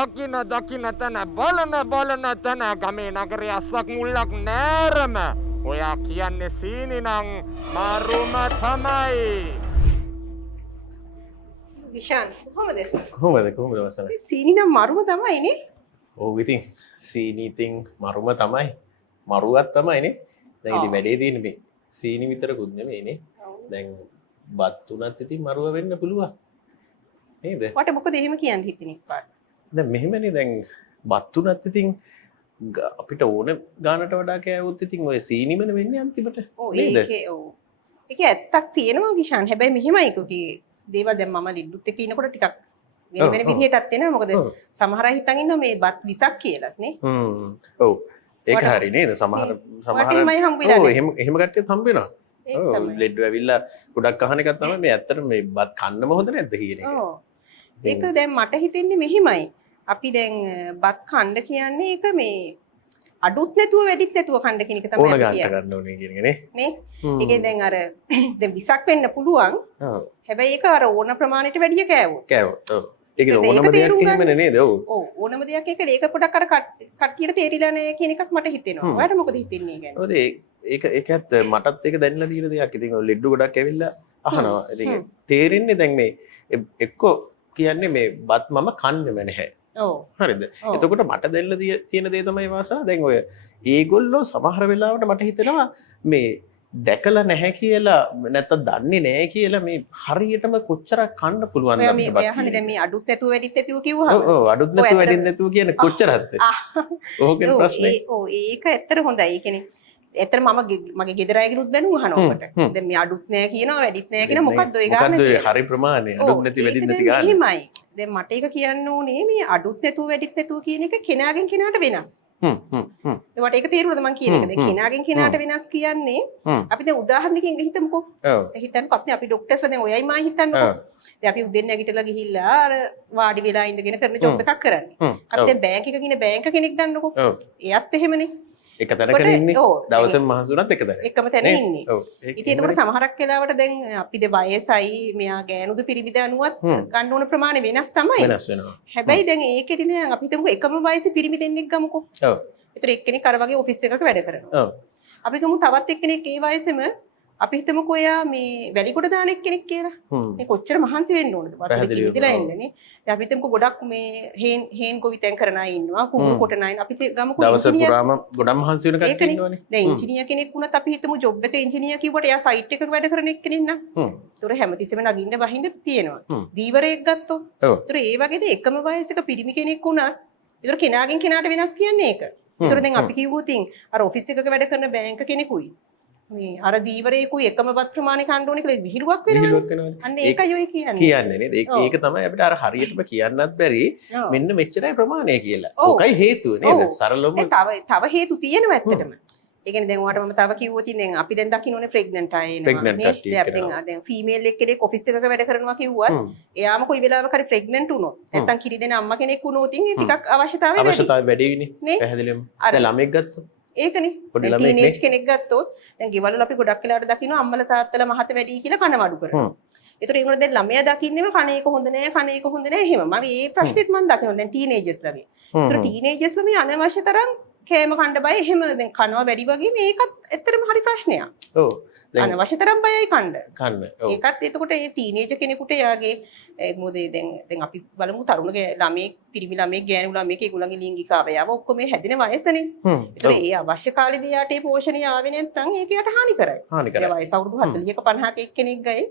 දකින දකින තැන බලන බලන තැන ගමේ නගරේ අස්සක් මුල්ලක් නෑරම ඔයා කියන්නේ සීනි නම් මරුම තමයි. විශාන් කොහමද? කොහොමද වසන? සීනි නම් මරුම තමයිනේ. ඔව් ඉතින් සීනි ඉතින් මරුම තමයි. මරුවක් තමයිනේ. දැන් ඉතින් වැඩේ තියෙන්නේ මේ සීනි විතරකුත් නෙමෙයිනේ. දැන් බත් උනත් ඉතින් මරුව වෙන්න පුළුවන්. නේද? වට මොකද එහෙම කියන්න හිතෙන්නේ පාට? දැන් මෙහෙමනේ දැන් බත් උනත් ඉතින් අපිට ඕන ගානට වඩා කෑවොත් ඉතින් ඔය සීනිමන වෙන්නේ අන්තිමට. ඔව් ඒකේ ඔව්. ඒකේ ඇත්තක් තියෙනවා විශාන්. හැබැයි මෙහෙමයි කුටි දේවල් දැන් මම ලිඩ්ඩුත් එක්ක ඉනකොට ටිකක් වෙන වෙන විදිහටත් එනවා. මොකද සමහර අය හිතන් ඉන්නවා මේ බත් විසක් කියලාත් නේ. ඔව්. ඒක හරි නේද? සමහර ඔව් එහෙම කට්ටියත් හම්බ වෙනවා. ඔව් ලෙඩ්ඩු ඇවිල්ලා ගොඩක් අහන එකක් තමයි මේ ඇත්තට මේ බත් කන්නම හොඳ නැද්ද කියන එක. ඔව්. ඒක දැන් මට හිතෙන්නේ මෙහිමයි. අපි දැන් බත් කන්න කියන්නේ ඒක මේ අඩුත් නැතුව වැඩිත් නැතුව කන්න කියන එක තමයි ඕන අපි ගන්න කියන්නේ. ගන්න ඕනේ කියන එක නේ. නේ? ඒකෙන් දැන් අර දැන් විසක් වෙන්න පුළුවන්. ඔව්. හැබැයි ඒක අර ඕන ප්‍රමාණයට වැඩිය කෑවොත්. කෑවොත්. ඔව්. ඒකද ඕනම දෙයක් එහෙමනේ නේද? ඔව්. ඔව් ඕනම දෙයක් එක ඒක පොඩක් අර කට්ටියට තේරිලා නැහැ කියන එකක් මට හිතෙනවා. ඔයාලට මොකද හිතෙන්නේ ඒ ගැන? ඔව් ඒක ඇත්ත මටත් ඒක දැනලා තියෙන දෙයක්. ඉතින් ඔය ලෙඩ්ඩු ගොඩක් ඇවිල්ලා අහනවා. ඉතින් තේරෙන්නේ දැන් මේ එක්කෝ කියන්නේ මේ බත් මම කන්නෙම නැහැ. ඔව්. හරිද? එතකොට මට දැල්ල තියෙන දේ තමයි වාසා දැන් ඔය ඒගොල්ලෝ සමහර වෙලාවට මට හිතෙනවා මේ දැකලා නැහැ කියලා නැත්නම් දන්නේ නැහැ කියලා මේ හරියටම කොච්චරක් කන්න පුළුවන්ද අපිට බත්. ඔය අහන්නේ දැන් මේ අඩුත් නැතුව වැඩිත් නැතුව කිව්වහම. ඔව් අඩුත් නැතුව වැඩිත් නැතුව කියන්නේ කොච්චරක්ද? ඕකෙන් ප්‍රශ්නේ. ඔව් ඒක ඇත්තට හොඳයි. ඒ කියන්නේ ඇත්තට මගේ ගෙදර අයගෙනුත් බැනුම් අහනවා ඔකට. දැන් මේ අඩුත් නැහැ කියනවා වැඩිත් නැහැ කියනවා මොකද්ද ඔය ගාන මොකද්ද ඔය හරි ප්‍රමාණය අඩුත් නැති වැඩිත් නැති ගාන. එහෙමයි. දැන් මට ඒක කියන්න ඕනේ මේ අඩුත් නැතුව වැඩිත් නැතුව කියන එක කෙනාගෙන් කෙනාට වෙනස්. ඒකට ඒක තේරුණාද මං කියන එක? දැන් කෙනාගෙන් කෙනාට වෙනස් කියන්නේ අපි දැන් උදාහරණකින් හිතමුකෝ. ඔව්. හිතන්නකෝ අපි ડોක්ටර්ස්ලා දැන් ඔයයි මා හිතන්නකෝ. දැන් අපි උදෙන් නැගිටලා ගිහිල්ලා අර වාඩි වෙලා ඉඳගෙන කරන ජොබ් එකක් කරන්නේ. අපි දැන් බැංක් එකක ඉන්න බැංක කෙනෙක් ගන්නකෝ. ඔව්. එයත් එහෙමනේ. එක තැනක ඉන්නේ. දවසෙන් මහසුණත් එක තැනක. එකම තැන ඉන්නේ. ඉතින් ඒකට සමහරක් වෙලාවට දැන් අපි වයසයි මෙයා ගෑනුද පිරිමිද අනුවත් ගන්න ඕන ප්‍රමාණය වෙනස් තමයි. වෙනස් වෙනවා. හැබැයි දැන් ඒකෙදි දැන් අපි හිතමුකෝ එකම වයසේ පිරිමි දෙන්නෙක් ගමුකෝ. ඔව්. ඒතර එක්කෙනෙක් අර වගේ ඔෆිස් එකක වැඩ කරනවා. ඔව්. අපි ගමු තවත් එක්කෙනෙක් ඒ වයසෙම අපි හිතමුකෝ එයා මේ වැලිගොඩ දාන එක්කෙනෙක් කියලා. මේ කොච්චර මහන්සි වෙන්න ඕනද? වතුරේ ඉඳලා එන්නනේ. දැන් අපි හිතමුකෝ ගොඩක් මේ හේන් ගොවිතැන් කරන අය ඉන්නවා. කුඹුරු කොටන අය. අපි ගමුකෝ දවස පුරාම ගොඩක් මහන්සි වෙන කට්ටිය ඉන්නවනේ. දැන් ඉංජිනේර කෙනෙක් වුණත් අපි හිතමු ජොබ් එක ඉංජිනේර කිව්වට එයා සයිට් එකක වැඩ කරන එක්කෙනෙක් නම්. ඒතොර හැමතිස්සෙම නගින්න බහින්න තියෙනවා. දීවරයෙක් ගත්තොත්. ඒතොර ඒ වගේද එකම වයසක පිරිමි කෙනෙක් වුණත් ඒතොර කෙනාගෙන් කෙනාට වෙනස් කියන්නේ ඒක. ඒතොර දැන් අපි කිව්වොත් අර ඔෆිස් එකක වැඩ කරන බැංක කෙනෙකුයි මේ අර දීවරයෙකුයි එකම වත් ප්‍රමාණය කන්න ඕනේ කියලා විහිළුවක් වෙනවා. අන්න ඒකයි ඔය කියන්නේ. කියන්නේ නේද? ඒක තමයි අපිට අර හරියටම කියන්නත් බැරි මෙන්න මෙච්චරයි ප්‍රමාණය කියලා. ඕකයි හේතුව නේද? සරලවම තව හේතු තියෙනවා ඇත්තටම. ඒ කියන්නේ දැන් ඔයාලට මම තව කිව්වොත් දැන් අපි දැන් දකින්නෝනේ ප්‍රෙග්නන්ට් අය එනවා නේ. දැන් ෆීමේල් එක්කෙනෙක් ඔෆිස් එකක වැඩ කරනවා කිව්වත් එයාම කොයි වෙලාවක හරි ප්‍රෙග්නන්ට් වුණොත් නැත්තම් කිරි දෙන අම්මා කෙනෙක් වුණොත් ඉතින් ටිකක් අවශ්‍යතාවය වැඩි වෙන්නේ. පැහැදිලිවම. දැන් ළමෙක් ගත්තොත් ඒකනේ ටීනේජ් කෙනෙක් ගත්තොත් දැන් ගෙවල් වල අපි ගොඩක් වෙලාවට දකිනවා අම්මලා තාත්තලා මහත වැඩි කියලා කනවඩු කරනවා. ඒතර ඒගොල්ලෝ දැන් ළමයා දකින්නේම කණ එක හොඳ නෑ කණ එක හොඳ නෑ එහෙම. මම මේ ප්‍රශ්නෙත් මම දකිනවා දැන් ටීනේජර්ස්ලාගේ. ඒතර ටීනේජර්ස්ලා මේ අනවශ්‍ය තරම් කෑම කන්න බය එහෙම දැන් කනවා වැඩි වගේ මේකත් ඇත්තටම හරි ප්‍රශ්නයක්. ඔව්. අනවශ්‍ය තරම් බයයි කන්න. කන්න. ඔව්. ඒකත් එතකොට මේ ටීනේජර් කෙනෙකුට යාගේ මොකද දැන් අපි බලමු තරුණ ළමයෙක් පිරිමි ළමයෙක් ගෑනු ළමයෙක් ඒගොල්ලන්ගේ ලිංගික අවයව ඔක්කොම මේ හැදෙන වයසනේ. ඒතර ඒ අවශ්‍ය කාලෙදී යාට ඒ පෝෂණය ආවේ නැත්නම් ඒක යට හානි කරයි. හානි කරයි. ඒ වයස අවුරුදු 40ක 50ක එක්කෙනෙක් ගයි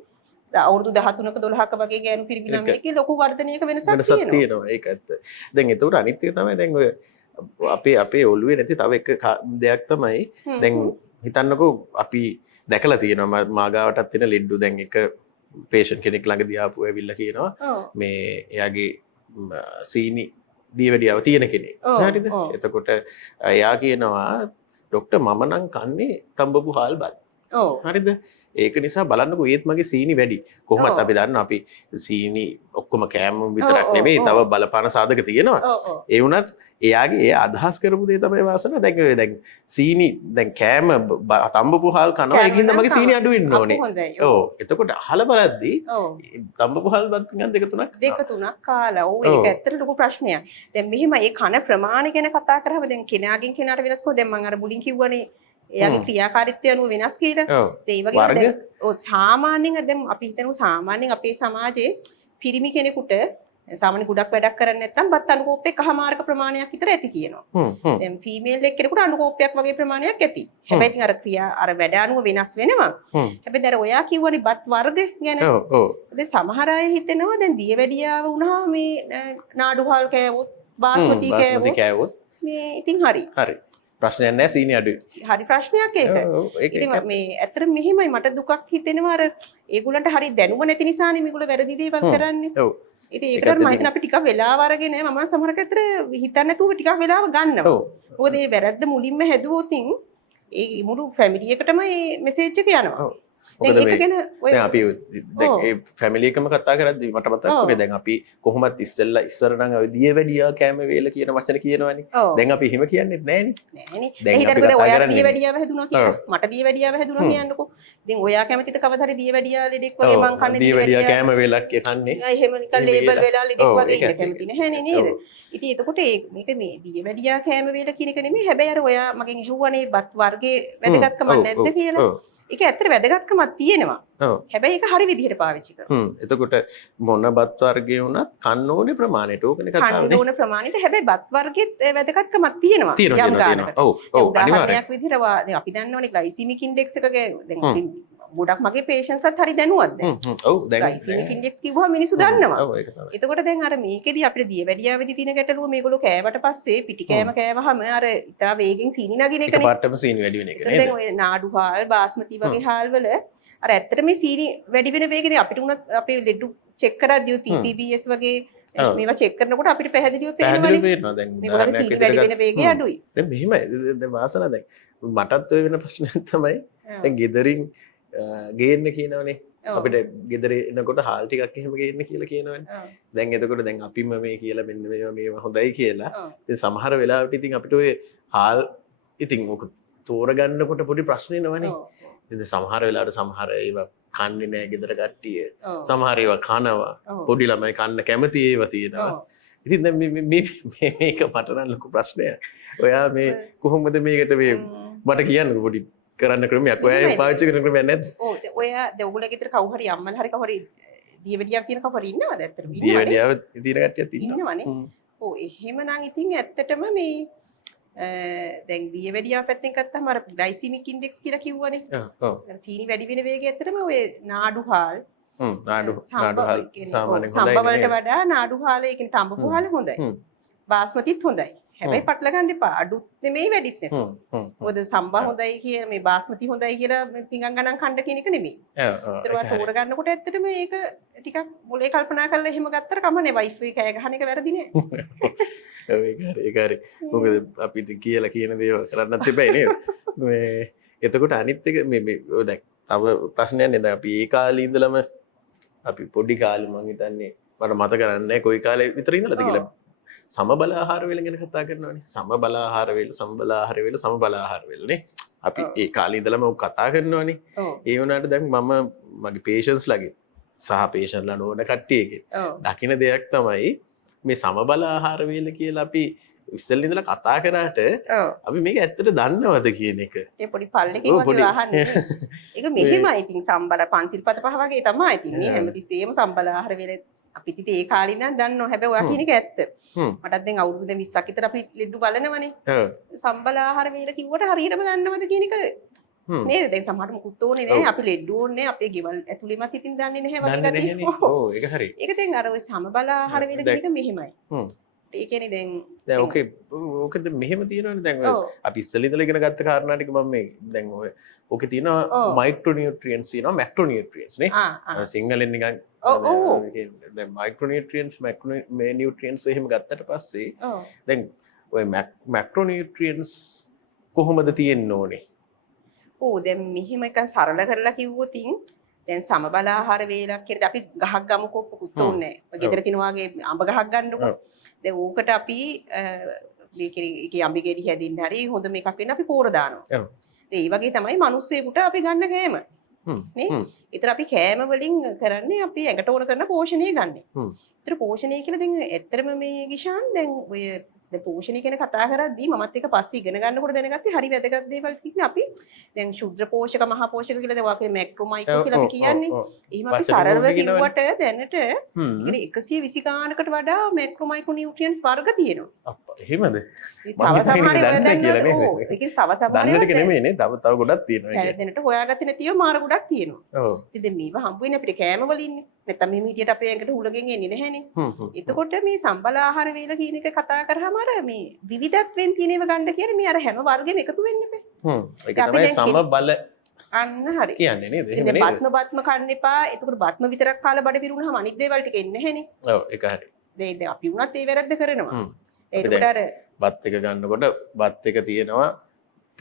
අවුරුදු 13ක 12ක වගේ ගෑනු පිරිමි ළමයෙක්ගේ ලොකු වර්ධනයක වෙනසක් තියෙනවා. ඒක ඇත්ත. දැන් ඒතකොට අනිත් එක තමයි දැන් ඔය අපේ ඔළුවේ නැති තව එක දෙයක් තමයි දැන් හිතන්නකෝ අපි දැකලා තියෙනවා මාගාවටත් තියෙන ලෙඩ්ඩු දැන් එක පේෂන්ට් කෙනෙක් ළඟදී ආපු ඇවිල්ලා කියනවා මේ එයාගේ සීනි දියවැඩියාව තියෙන කෙනෙක්. හරිද? එතකොට එයා කියනවා ડોක්ටර් මම නම් කන්නේ තඹපු හාල් බත්. ඔව්. හරිද? ඒක නිසා බලන්නකෝ ඒත් මගේ සීනි වැඩි. කොහොමත් ඔව්. අපි දන්නවා අපි සීනි ඔක්කොම කෑම විතරක් ඔව්, නෙමෙයි ඔව්, තව බලපාන සාධක තියෙනවා. ඔව් ඔව්. ඒ වුණත් එයාගේ ඒ අදහස් කරපු දේ තමයි වාසන. දැන් සීනි දැන් කෑම තඹපු හාල් කනවා ඒකින්ද මගේ සීනි අඩු වෙන්න ඕනේ. හොඳයි. ඔව්. එතකොට අහලා බලද්දී ඔව්. තඹපු හාල් බත් පිඟන් දෙක තුනක් දෙක තුනක් කාලා. ඔව් ඒක ඇත්තට ලොකු ප්‍රශ්නයක්. දැන් මෙහෙම ඒ කන ප්‍රමාණය ගැන කතා කරාම දැන් කෙනාගෙන් කෙනාට වෙනස් කොහොමද? දැන් මම අර මුලින් කිව්වනේ එයාගේ ක්‍රියාකාරීත්වය අනුව වෙනස් කියලා. ඒ වගේ වර්ග? ඔව් සාමාන්‍යයෙන් දැන් අපි හිතමු සාමාන්‍යයෙන් අපේ සමාජයේ පිරිමි කෙනෙකුට සාමාන්‍ය ගොඩක් වැඩක් කරන්නේ නැත්නම් බත් අනුකෝප එකමාරක ප්‍රමාණයක් විතර ඇති කියනවා. දැන් ෆීමේල් එක්කෙනෙකුට අනුකෝපයක් වගේ ප්‍රමාණයක් ඇති. හැබැයි ඉතින් අර ක්‍රියා අර වැඩ අනුව වෙනස් වෙනවා. හැබැයි දැන් ඔයා කිව්වනේ බත් වර්ග ගැන. ඔව් ඔව්. දැන් සමහර අය හිතනවා දැන් දියවැඩියාව වුණාම මේ නාඩුහල් කෑවොත් බාස්මති කෑවොත් මේ ඉතින් හරි. හරි. ප්‍රශ්නයක් නැහැ සීනි අඩුයි. හරි ප්‍රශ්නයක් ඒක. ඉතින් මේ ඇත්තට මෙහෙමයි මට දුකක් හිතෙනවා අර ඒගොල්ලන්ට හරි දැනුම නැති නිසානේ මේගොල්ලෝ වැරදි දේවල් කරන්නේ. ඔව්. ඉතින් ඒකට මම හිතන අපි ටිකක් වෙලාව අරගෙන මම සමහරකට ඇත්තට හිතන්නේ නැතුව ටිකක් වෙලාව ගන්නවා. ඔව්. මොකද මේ වැරද්ද මුලින්ම හැදුවොත් ඒ මුළු ෆැමිලි එකටම මේ මෙසේජ් එක යනවා. ඔව්. දැන් ඒක ගැන ඔය දැන් අපි දැන් ඒ ෆැමිලි එකම කතා කරද්දී මට මතක් වුණේ දැන් අපි කොහොමත් ඉස්සර නම් ඔය දියවැඩියා කෑම වේල කියන වචන කියනවනේ. දැන් අපි එහෙම කියන්නේත් නැහනේ. නෑනේ. දැන් අපි හිතන්නකෝ කතා ඔයාට කරන්නේ දියවැඩියාව හැදුනා කියලා. මට දියවැඩියාව හැදුනා කියන්නකෝ. ඉතින් ඔයා කැමතිද කවදා හරි දියවැඩියා ලෙඩෙක් වගේ මං කන්නේ දියවැඩියා කෑම වේලක් කන්නේ. එහෙම නිකන් ලේබල් වෙලා ලෙඩෙක් වගේ ඉන්න කැමති නැහැනේ නේද? ඉතින් එතකොට මේක මේ දියවැඩියා කෑම වේල කියන එක නෙමෙයි. හැබැයි අර ඔයා මගෙන් ඇහුවානේ බත් වර්ගයේ වැදගත්කමක් නැද්ද කියලා. ඒක ඇත්තට වැදගත්කමක් තියෙනවා. හැබැයි ඒක හරි විදිහට පාවිච්චි කරනවා. එතකොට මොන බත් වර්ගයේ වුණත් කන්න ඕනේ ප්‍රමාණයට. ඕකනේ කතාවනේ. කන්න ඕන ප්‍රමාණයට හැබැයි බත් වර්ගයේ වැදගත්කමක් තියෙනවා. තියෙනවා. ඔව් ඔව් අනිවාර්යයෙන්. උදාහරණයක් විදිහට දැන් අපි දන්නවනේ ග්ලයිසීමික් ඉන්ඩෙක්ස් එක ගැන දැන් අපි ගොඩක් මගේ පේෂන්ස්ලත් හරි දැනුවත් දැන්. ඔව් දැන් ග්ලයිසීමික් ඉන්ඩෙක්ස් කිව්වම මිනිස්සු දන්නවා. ඔව් ඒක තමයි. එතකොට දැන් අර මේකෙදි අපිට දියවැඩියාවේදී තියෙන ගැටලුව මේගොල්ලෝ කෑවට පස්සේ පිටි කෑම කෑවහම අර ඉතා වේගෙන් සීනි නගින එකනේ. එකපාරටම සීනි වැඩි වෙන එක නේද? දැන් ඔය නාඩු හාල් බාස්මති වගේ හාල් වල අර ඇත්තට මේ සීනි වැඩි වෙන වේගෙදී අපිට උනත් අපේ ලෙඩු චෙක් කරද්දී PPBS වගේ මේවා චෙක් කරනකොට අපිට පැහැදිලිව පේනවනේ. පේනවා දැන් මේවල සීනි වැඩි වෙන වේගය අඩුයි. දැන් මෙහෙමයි. දැන් වාසන දැන් මටත් ඔය වෙන ප්‍රශ්නයක් තමයි දැන් ගෙදරින් ගේන්න කියනවනේ. අපිට ගෙදර එනකොට හාල් ටිකක් එහෙම ගේන්න කියලා කියනවනේ. දැන් එතකොට දැන් අපිම මේ කියලා මෙන්න මේවා හොඳයි කියලා. ඉතින් සමහර වෙලාවට ඉතින් අපිට ඔය හාල් ඉතින් ඔක තෝරගන්නකොට පොඩි ප්‍රශ්න එනවනේ. ඉතින් සමහර වෙලාවට සමහර ඒවා කන්නේ නැහැ ගෙදර කට්ටිය. සමහර ඒවා කනවා. පොඩි ළමයි කන්න කැමති ඒවා තියෙනවා. ඉතින් දැන් මේක මට නම් ලොකු ප්‍රශ්නයක්. ඔයා මේ කොහොමද මේකට මේ මට කියන්නකෝ පොඩි කරන්න ක්‍රමයක්. ඔයා පාවිච්චි කරන ක්‍රමයක් නැද්ද? ඔව් ඔයා දැන් ඔයගොල්ලෝ ගෙදර කවුරු හරි අම්මලා හරි කවුරු හරි දියවැඩියාව කියන කවුරු හරි ඉන්නවද ඇත්තටම? දියවැඩියාව තියෙන කට්ටියක් ඉන්නවනේ. ඔව් එහෙමනම් ඉතින් ඇත්තටම මේ දැන් දියවැඩියාව පැත්තෙන් ගත්තාම අර ග්ලයිසීමික් ඉන්ඩෙක්ස් කියලා කිව්වනේ. ඔව්. සීනි වැඩි වෙන වේගය ඇත්තටම ඔය නාඩු හාල් නාඩු හාල් සාමාන්‍යයෙන් සම්බ වලට වඩා නාඩු හාල ඒ කියන්නේ තඹපු හාල හොඳයි. බාස්මතිත් හොඳයි. හැබැයි පටල ගන්න එපා. අඩුත් නෙමෙයි වැඩිත් නෙමෙයි. මොකද සම්බා හොඳයි කිය මේ බාස්මති හොඳයි කියලා පිඟන් ගණන් කන්න කියන එක නෙමෙයි. ඒතරවා තෝර ගන්නකොට ඇත්තටම ඒක ටිකක් මොලේ කල්පනා කරලා එහෙම ගත්තට කමන්නේ වයිෆ් එක කෑ ගහන එක වැරදි නෑ. ඒක හරි. මොකද අපි කියලා කියන දේවල් කරන්නත් එපයි නේද? මේ එතකොට අනිත් එක මේ දැන් තව ප්‍රශ්නයක් නේද අපි ඒ කාලේ ඉඳලම අපි පොඩි කාලේ මම හිතන්නේ මට මතක නැහැ කොයි කාලේ විතර ඉඳලාද කියලා සමබල ආහාර වේල ගැන කතා කරනවානේ. සමබල ආහාර වේල නේ. අපි ඒ කාලේ ඉඳලම ඔක් කතා කරනවානේ. ඒ වුණාට දැන් මම මගේ පේෂන්ස් ලගේ සහ පේෂන්ට්ලා නොවන කට්ටියගේ දකින්න දෙයක් තමයි මේ සමබල ආහාර වේල කියලා අපි ඉස්සෙල්ලා ඉඳලා කතා කරාට අපි මේක ඇත්තට දන්නවද කියන එක. ඒ පොඩි පල්ලකින් වගේ අහන්නේ. ඒක මෙහෙමයි ඉතින් සම්බල පන්සිල් පත පහ වගේ තමයි ඉතින්. මේ හැමතිස්සෙම සම්බල ආහාර වේල අපි ඉතින් ඒ කාලේ ඉඳන් දන්නවා. හැබැයි ඔයා කියන එක ඇත්ත. මටත් දැන් අවුරුදු 20ක් විතර අපි ලෙඩු බලනවනේ. සම්බල ආහාර වේල කිව්වට හරියටම දන්නවද කියන එක නේද? දැන් සමහරට මුකුත් ඕනේ නැහැ. අපි ලෙඩු ඕනේ අපේ ගෙවල් ඇතුළෙමත් ඉතින් දන්නේ නැහැ වගේ ගැතියි. ඔව් ඒක හරි. ඒක දැන් අර ඔය සමබල ආහාර වේල කියන එක මෙහෙමයි. ඒ කියන්නේ දැන් ඕකද මෙහෙම තියෙනවනේ දැන් අපි ඉස්සෙල්ලා ඉඳලා ඉගෙන ගත්ත කාරණා ටික මම මේ දැන් ඔය ඕකේ තියෙනවා මයික්‍රෝනියුට්‍රියන්ට්ස් තියෙනවා මැක්‍රෝනියුට්‍රියන්ට්ස් නේ සිංහලෙන් නිකන් දැන් මයික්‍රෝනියුට්‍රියන්ට්ස් නියුට්‍රියන්ට්ස් එහෙම ගත්තට පස්සේ දැන් ඔය මැක්‍රෝනියුට්‍රියන්ට්ස් කොහොමද තියෙන්න ඕනේ ඕ දැන් මෙහෙම එකක් සරල කරලා කිව්වොත් දැන් සමබල ආහාර වේලක් කියලා අපි ගහක් ගමුකෝ පුකුත් ඕනේ නැහැ. ගෙදර තින වාගේ අඹ ගහක් ගන්නකො. දැන් ඕකට අපි මේකේ අඹ ගෙඩි හැදින්න හරි හොඳ මේකක් වෙන්න අපි පෝර දානවා. ඒ වගේ තමයි මිනිස්සෙකුට අපි ගන්න කෑම. නේ? ඒතර අපි කෑම වලින් කරන්නේ අපි ඇඟට ඕන කරන පෝෂණය ගන්න. ඒතර පෝෂණය කියලා දැන් ඇත්තටම මේ ගිෂාන් දැන් ඔය දැන් පෝෂණය ගැන කතා කරද්දී මමත් එක පස්සේ ඉගෙන ගන්නකොට දැනගත්තේ හරි වැදගත් දේවල් තියෙනවා. අපි දැන් ශුද්ධ පෝෂක මහා පෝෂක කියලා දැන් වාගේ මැක්‍රෝ මයික්‍රෝ කියලා අපි කියන්නේ. එහෙම අපි සරලව කිව්වට දැනට ඉතින් 120 ගානකට වඩා මැක්‍රෝ මයික්‍රෝ නියුට්‍රියන්ට්ස් වර්ග තියෙනවා. අප්පා එහෙමද? තව සමහර ඒවා දැන් ඔව් ඒකෙන් තව සමහර දන්නට එක නෙමෙයිනේ තව ගොඩක් තියෙනවා ඒක. දැනට හොයාගත්තේ නැතිව මාර ගොඩක් තියෙනවා. ඔව්. ඉතින් මේවා හම්බ වෙන්නේ අපිට කෑම වලින්නේ. නැත්නම් මේ මීඩියට අපේ ඇඟට හුලගෙන් එන්නේ නැහැනේ. එතකොට මේ සම්බල ආහාර වේල කියන එක කතා කරාම අර මේ විවිධත්වෙන් තියෙන ඒවා ගන්න කියන්නේ මේ අර හැම වර්ගෙම එකතු වෙන්න බෑ. ඒක තමයි සමබල අන්න හරි. කියන්නේ නේද? එහෙම නේද? බත්ම කන්න එපා. එතකොට බත්ම විතරක් කාලා බඩ පිරුණාම අනිත් දේවල් ටික එන්නේ නැහැනේ. ඔව් ඒක හරි. දැන් අපි වුණත් ඒ වැරද්ද කරනවා. එතකොට අර බත් එක ගන්නකොට බත් එක තියෙනවා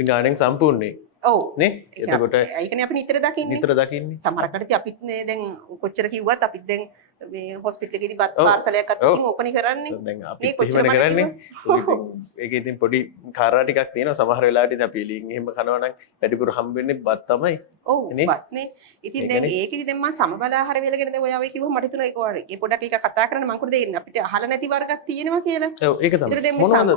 පිඟානෙන් සම්පූර්ණයි. ඔව් නේ? එතකොට ඒකනේ අපි නිතර දකින්නේ. සමහරකට අපිත් නේ දැන් කොච්චර කිව්වත් අපිත් දැන් මේ හොස්පිටල් එකේදී බත් පාර්සලයක් අත්තින් ඕකනේ කරන්නේ. දැන් අපි එහෙමනේ කරන්නේ. ඒකේ ඉතින් පොඩි කාරණා ටිකක් තියෙනවා. සමහර වෙලාවට ඉතින් අපි ලින් එහෙම කනවා නම් වැඩිපුර හම්බ වෙන්නේ බත් තමයි. ඔව් බත්නේ. ඉතින් දැන් ඒකෙදි දැන් මම සමබල ආහාර වේල ගැන දැන් ඔයාව කිව්වම මට හිතුණා ඒක වගේ පොඩක් එක කතා කරන්න මම කුඩ දෙන්න අපිට අහලා නැති වර්ගයක් තියෙනවා කියලා. ඔව් ඒක තමයි. මොනවද?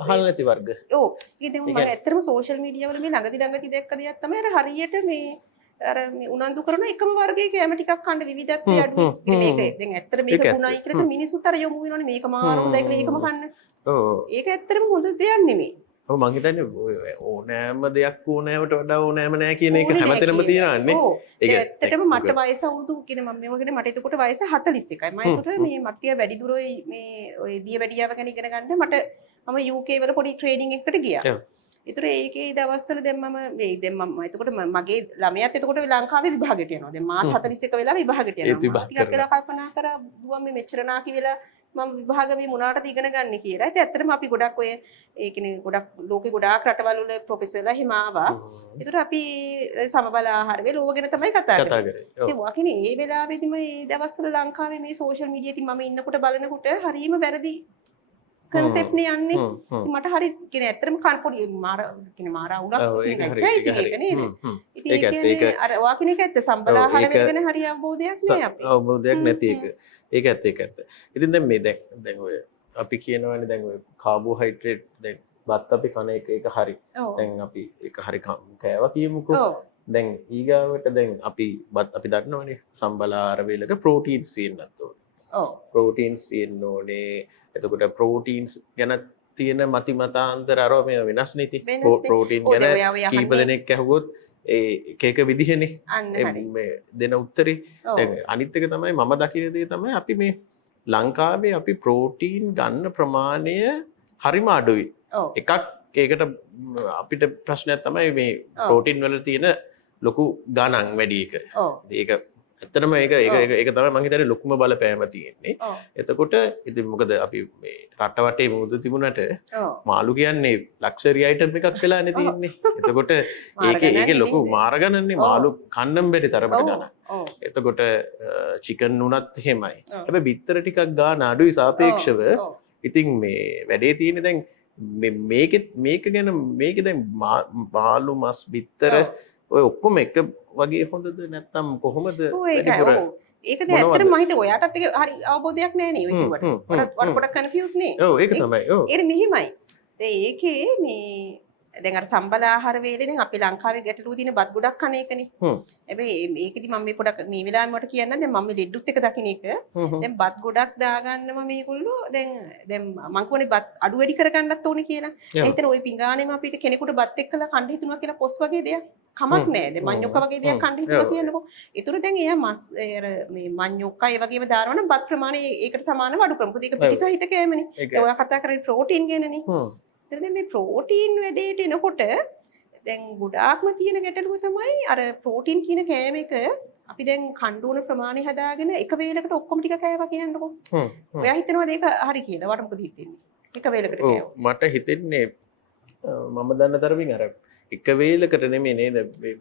අහලා නැති වර්ග. ඔව්. ඒක දැන් මම ඇත්තටම සෝෂල් මීඩියා වල මේ ළඟදී දැක්ක දෙයක් තමයි අර හරියට මේ අර මේ උනන්දු කරන එකම වර්ගයේ කැම ටිකක් කන්න විවිධත්වය අඩුයි. මේක දැන් ඇත්තට මේක ගුණයි කියලා මිනිස්සුත් අර යොමු වෙනවනේ මේක මාර හොඳයි කියලා ඒකම කන්න. ඔව්. ඒක ඇත්තටම හොඳ දෙයක් නෙමෙයි. ඔව් මං හිතන්නේ ඕනෑම දෙයක් ඕනෑමට වඩා ඕනෑම නෑ කියන එක හැමතැනම තියෙනවානේ. ඒක ඇත්තටම මට වයස අවුරුදු කියන මම මේව කියන්නේ මට එතකොට වයස 41යි. මම එතකොට මේ මට ටික වැඩි දුරයි මේ ඔය දියවැඩියාව ගැන ඉගෙන ගන්න මම UK වල පොඩි ට්‍රේනින් එකකට ගියා. ඒතර ඒකේ දවස්වල දැන් මම එතකොට මගේ ළමයාත් එතකොට ලංකාවේ විභාගයට යනවා. දැන් මාත් 41 වෙලා විභාගයට යනවා. ටිකක් වෙලා කල්පනා කරා දුවම් මේ මෙච්චර නාකි වෙලා මම විභාග මේ මොනකටද ඉගෙන ගන්න කියලා. ඒත් ඇත්තටම අපි ගොඩක් ඔය ඒ කියන්නේ ගොඩක් ලෝකේ ගොඩාක් රටවල් වල ප්‍රොෆෙසර්ලා එහෙම ආවා. ඒතර අපි සමබල ආහාර වේල ඕව ගැන තමයි කතා කරන්නේ. ඉතින් වාකිනේ මේ වෙලාවෙදිම මේ දවස්වල ලංකාවේ මේ සෝෂල් මීඩියා ඉතින් මම ඉන්නකොට බලනකොට හරීම වැරදි කන්සෙප්ට් නේ යන්නේ. ඉතින් මට හරි කියන්නේ ඇත්තටම කන පොඩි මාර අවුලක් නැචයි ඒක නේද? ඉතින් ඒක අර වාකිනේ එක ඇත්ත සම්බල ආහාර වේල ගැන හරි අවබෝධයක් නෑ අපි. අවබෝධයක් නැති එක. ඒක ඇත්ත ඒක ඇත්ත. ඉතින් දැන් මේ දැන් ඔය අපි කියනවානේ දැන් ඔය කාබෝහයිඩ්‍රේට් දැන් බත් අපි කන එක ඒක හරි. දැන් අපි ඒක හරි කෑවා කියමුකෝ. දැන් ඊගාවට දැන් අපි බත් අපි දන්නවනේ සම්බල ආහාර වේලක ප්‍රෝටීන්ස් තියෙන්නත් ඕනේ. ඔව්. ප්‍රෝටීන්ස් තියෙන්න ඕනේ. එතකොට ප්‍රෝටීන්ස් ගැන තියෙන මතිමතාන්තර අර මේ වෙනස් නේ ඉතින්. ප්‍රෝටීන් ගැන කීප දෙනෙක් ඇහුවොත් ඒ එක එක විදිහනේ මේ දෙන උත්තරේ. දැන් අනිත් එක තමයි මම දකින දේ තමයි අපි මේ ලංකාවේ අපි ප්‍රෝටීන් ගන්න ප්‍රමාණය හරිම අඩුයි. එකක් ඒකට අපිට ප්‍රශ්නයක් තමයි මේ ප්‍රෝටීන් වල තියෙන ලොකු ගණන් වැඩි එක. ඒක ඇත්තටම ඒක තමයි මම හිතන්නේ ලොකුම බලපෑම තියෙන්නේ. එතකොට ඉතින් මොකද අපි මේ රට වටේ මුදු තිබුණට මාළු කියන්නේ ලක්ෂරි අයිටම් එකක් වෙලානේ තියෙන්නේ. එතකොට ඒකේ ලොකු මාර ගණන්නේ මාළු කන්නම් බැරි තරමට ගණන්. එතකොට චිකන් උනත් එහෙමයි. හැබැයි බිත්තර ටිකක් ගන්න අඩුයි සාපේක්ෂව. ඉතින් මේ වැඩේ තියෙන්නේ දැන් මේක ගැන මේක දැන් මාළු මස් බිත්තර ඔය ඔක්කොම එක වගේ හොඳද නැත්නම් කොහොමද වැඩිපුර ඒක දැන් ඇත්තටම මම හිතුවා ඔයාටත් ඒක හරි අවබෝධයක් නැහැ නේ ඔය කිව්වට. ඔයාට පොඩක් කන්ෆියුස් නේ. ඔව් ඒක තමයි. ඔව්. ඒක මෙහිමයි. දැන් ඒකේ මේ දැන් අර සම්බල ආහාර වේලේ දැන් අපි ලංකාවේ ගැටලුව තියෙන බත් ගොඩක් කන එකනේ. හැබැයි මේකෙදි මම මේ පොඩක් මේ වෙලාවෙම මට කියන්න දැන් මම මේ ලෙඩුත් එක දකින්න එක. දැන් බත් ගොඩක් දාගන්නම මේගොල්ලෝ දැන් මං කියන්නේ බත් අඩු වැඩි කරගන්නත් ඕනේ කියලා. ඒ හිතන ওই පිඟානේම අපිට කෙනෙකුට බත් එක්කලා කන්න හිතුණා කියලා පොස් වගේ දෙයක් කමක් නැහැ. දැන් මඤ්ඤොක්ක වගේ දෙයක් කන්න හිතුණා කියන්නකෝ. ඒතර දැන් එයා මස් අර මේ මඤ්ඤොක්ක ඒ වගේම දානවා නම් බත් ප්‍රමාණය ඒකට සමානව අඩු කරමු. මොකද ඒක පිටිසහිත කෑමනේ. ඒ ඔයා කතා කරන්නේ ප්‍රෝටීන් ගැනනේ. දැන් මේ ප්‍රෝටීන් වැඩේට එනකොට දැන් ගොඩාක්ම තියෙන ගැටලුව තමයි අර ප්‍රෝටීන් කියන කෑම එක අපි දැන් කණ්ඩ ඕන ප්‍රමාණය හදාගෙන එක වේලකට ඔක්කොම ටික කෑවා කියන්නකෝ. ඔයා හිතනවාද ඒක හරි කියලා? වට මොකද හිතෙන්නේ? එක වේලකට කෑවා. මට හිතෙන්නේ මම දන්න තරමින් අර එක වේලකට නෙමෙයි නේද?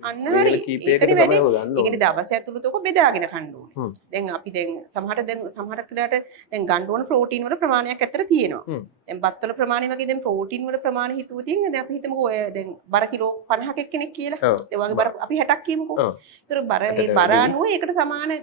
අන්න හරි. කීපයකට ඒකනේ තමයි වැඩි. ඔය ගන්න ඒ ඕනේ. කියන්නේ දවස් ඇතුළත ඔක බෙදාගෙන කන්න ඕනේ. දැන් අපි දැන් සමහර වෙලාවට දැන් ගන්න ඕන ප්‍රෝටීන් වල ප්‍රමාණයක් ඇත්තට තියෙනවා. දැන් බත් වල ප්‍රමාණය වගේ දැන් ප්‍රෝටීන් වල ප්‍රමාණය හිතුව තියෙන දැන් අපි හිතමුකෝ ඔය දැන් බර කිලෝ 50ක් එක්කෙනෙක් කියලා. ඒ වගේ බර අපි 60ක් කියමුකෝ. ඒතර බර අනුව ඒකට සමාන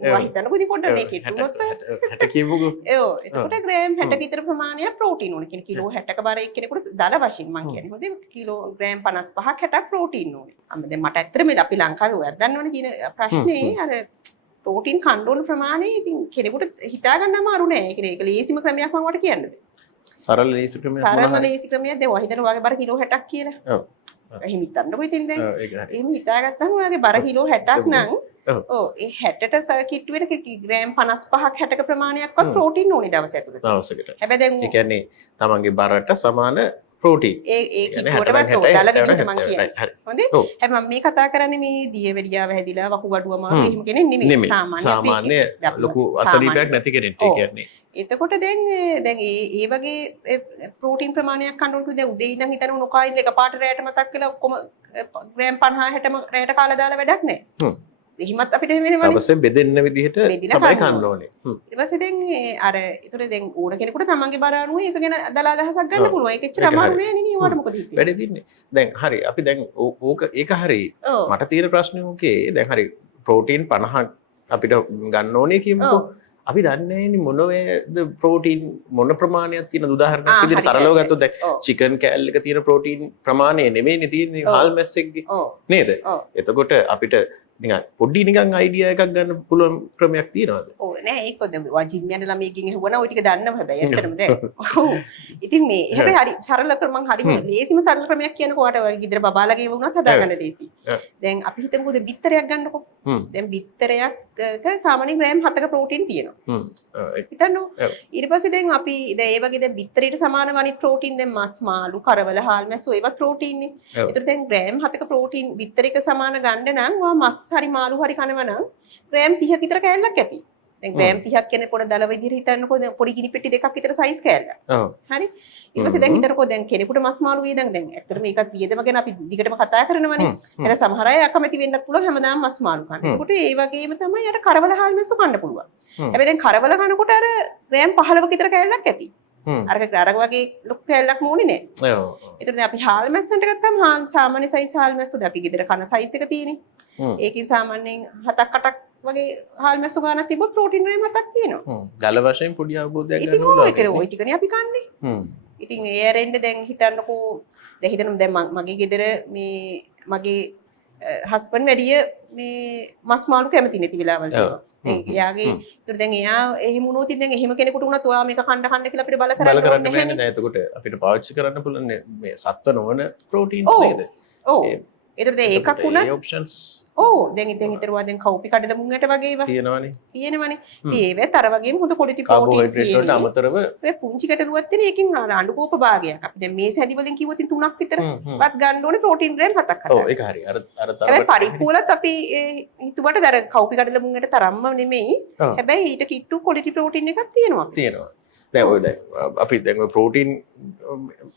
වහිතනකො ඉතින් පොඩ්ඩක් මේ කිට්ටුනොත් 60 කියමුකෝ. ඔව් එතකොට ග්‍රෑම් 60ක විතර ප්‍රමාණයක් ප්‍රෝටීන් ඕනේ. කියන්නේ කිලෝ 60ක බර එක්කෙනෙකුට දල වශයෙන් මම කියන්නේ. හොඳේ කිලෝ ග්‍රෑම් 55ක් 60ක් ප්‍රෝටීන් ඕනේ. දැන් මට ඇත්තටම අපි ලංකාවේ ඔයත් දන්නවනේ කියන ප්‍රශ්නේ අර ප්‍රෝටීන් කන්න ඕන ප්‍රමාණය ඉතින් කෙනෙකුට හිතා ගන්න අමාරු නෑ. ඒ කියන්නේ ඒක ලේසිම ක්‍රමයක් මම වට කියන්නද? සරල ලේසි ක්‍රමයක් සරල ලේසි ක්‍රමයක් දැන් ඔය හිතන ඔයගේ බර කිලෝ 60ක් කියලා. ඔව්. එහෙම හිතන්නකො ඉතින් දැන්. ඔව් ඒක හරි. එහෙම හිතාගත්තාම ඔයගේ බර කිලෝ 60ක් නම් ඔව් ඒ 60ට කිට්ටු වෙන ග්‍රෑම් 55ක් 60ක ප්‍රමාණයක්වත් ප්‍රෝටීන් ඕනේ දවස් ඇතුළත. දවසකට. හැබැයි දැන් ඒ කියන්නේ තමන්ගේ බරට සමාන ප්‍රෝටීන්. ඒ කිට්ටුවටවත් දල විදිහට මම කියන්නේ. හොඳේ? හැබැයි මම මේ කතා කරන්නේ මේ දියවැඩියාව හැදිලා වකුගඩුව අමාරු එහෙම කෙනෙක් නෙමෙයි. සාමාන්‍ය ලොකු අසනීපයක් නැති කෙනෙක් ඒ කියන්නේ. එතකොට දැන් ඒ වගේ ප්‍රෝටීන් ප්‍රමාණයක් කන්න ඕනේ. දැන් උදේ ඉඳන් හිතන උණුකායිල් එකපාරට රැයට මතක් වෙලා ඔක්කොම ග්‍රෑම් 50 60ම රැයට කාලා දාලා වැඩක් නැහැ. එහෙමත් අපිට වෙනවනේ. අවශ්‍ය බෙදෙන්න විදිහට තමයි කන්න ඕනේ. ඊට පස්සේ දැන් අර ඒතර දැන් ඕන කෙනෙකුට තමන්ගේ බර අනුව ඒක ගැන අදලා අදහසක් ගන්න පුළුවන්. ඒක එච්චර අමාරු නෑ නේ වට මොකද හිතේ. වැඩි දින්නේ. දැන් හරි අපි දැන් ඕක ඒක හරි. මට තියෙන ප්‍රශ්නේ ඕකේ දැන් හරි ප්‍රෝටීන් 50ක් අපිට ගන්න ඕනේ කියමුකෝ. අපි දන්නේ නැන්නේ මොන වේද ප්‍රෝටීන් මොන ප්‍රමාණයක් තියෙන උදාහරණයක් විදිහට සරලව ගත්තොත් දැන් චිකන් කෑල්ල එක තියෙන ප්‍රෝටීන් ප්‍රමාණය නෙමෙයිනේ තියෙන්නේ හාල් මැස්සෙක්ගේ නේද? එතකොට අපිට නිකන් පොඩි නිකන් අයිඩියා එකක් ගන්න පුළුවන් ක්‍රමයක් තියෙනවද? ඔව් නෑ ඒක දැන් වජිම් යන ළමයිකින් ඇහුවනම් ওই ටික දන්නව හැබැයි ඇත්තටම දැන්. ඔව්. ඉතින් මේ හැබැයි හරි සරල මං හරිම ලේසිම සරල ක්‍රමයක් කියනකොට ඔයාට ගෙදර බබාලගේ වුණත් හදාගන්න ලේසි. දැන් අපි හිතමුකෝ දැන් බිත්තරයක් ගන්නකො. දැන් බිත්තරයක සාමාන්‍යයෙන් ග්‍රෑම් 7ක ප්‍රෝටීන් තියෙනවා. හිතන්නෝ. ඊට පස්සේ දැන් අපි දැන් ඒ වගේ දැන් බිත්තරයට සමාන වනිත් ප්‍රෝටීන් දැන් මස් මාළු කරවල හාල් මැස්සෝ ඒවත් ප්‍රෝටීන් නේ. ඒතර දැන් ග්‍රෑම් 7ක ප්‍රෝටීන් බිත්තරයක සමාන ගන්න නම් ඔයා මස් හරි මාළු හරි කනවා නම් ග්‍රෑම් 30ක විතර කෑල්ලක් ඇති. දැන් ග්‍රෑම් 30ක් කියන්නේ පොඩ දල විදිහට හිතන්නකෝ දැන් පොඩි ගිනි පෙට්ටි දෙකක් විතර සයිස් කෑල්ලක්. ඔව්. හරි. ඊට පස්සේ දැන් හිතනකෝ දැන් කෙනෙකුට මස් මාළු වේදන් දැන් ඇත්තටම මේකත් වියදම ගැන අපි දිගටම කතා කරනවනේ. එතන සමහර අය අකමැති වෙන්නත් පුළුවන් හැමදාම මස් මාළු කන්න. ඒකට ඒ වගේම තමයි යට කරවල හාල් මැස්සු කන්න පුළුවන්. හැබැයි දැන් කරවල කනකොට අර ග්‍රෑම් 15ක විතර කෑල්ලක් ඇති. අර වගේ ලොකු කෑල්ලක් මොනේ නෑ. ඔව්. ඒතර දැන් අපි හාල් මැස්සන්ට ගත්තාම හාල් සාමාන්‍ය සයිස් හාල් මැස්සුද අපි ගෙදර කන සයිස් එක තියෙන්නේ. ඒකින් සාමාන්‍යයෙන් 7ක් 8ක් වගේ හාල් මැස්සු ගන්නත් තිබ්බොත් ප්‍රෝටීන් ග්‍රෑම් 7ක් තියෙනවා. දල වශයෙන් පොඩි අවබෝධයක් ගන්න ඕන. ඉතින් ඔය ටිකනේ අපි කන්නේ. ඉතින් ඒ ඇරෙන්න දැන් හිතන්නකෝ දැන් හිතන්න දැන් මගේ ගෙදර මේ මගේ හස්බන්ඩ් වැඩිය මේ මස් මාළු කැමති නැති වෙලාවල් තියෙනවා. එයාගේ ඒතර දැන් එයා එහෙම වුණොත් දැන් එහෙම කෙනෙකුට වුණත් ඔයා මේක කන්න කියලා අපිට බල කරන්න බෑ නේද? එතකොට අපිට පාවිච්චි කරන්න පුළුවන් මේ සත්ව නොවන ප්‍රෝටීන්ස් නේද? ඔව්. ඒතර දැන් ඒකක් වුණත් ඒ ඔප්ෂන්ස් ඔව් දැන් හිතරුවා දැන් කවුපි කඩල මුං ඇට වගේ ඒවා තියෙනවනේ. ඉතින් ඒවත් අර වගේම හොඳ quality protein කාබෝහයිඩ්‍රේට් වලට අමතරව ඔය පුංචි ගැටලුවක් තියෙන එකකින් අඬු කෝප භාගයක්. අපි දැන් මේ සැදි වලින් කිව්වොත් 3ක් විතර වත් ගන්න ඕනේ ප්‍රෝටීන් ග්‍රෑම් 7ක් හදන්න. ඔව් ඒක හරි. අර හැබැයි පරිප්පුවලත් අපි හිතුවට දර කවුපි කඩල මුං ඇට තරම්ම නෙමෙයි. හැබැයි ඊට කිට්ටු quality protein එකක් තියෙනවා. තියෙනවා. දැන් ඔය දැන් අපි දැන් ඔය ප්‍රෝටීන්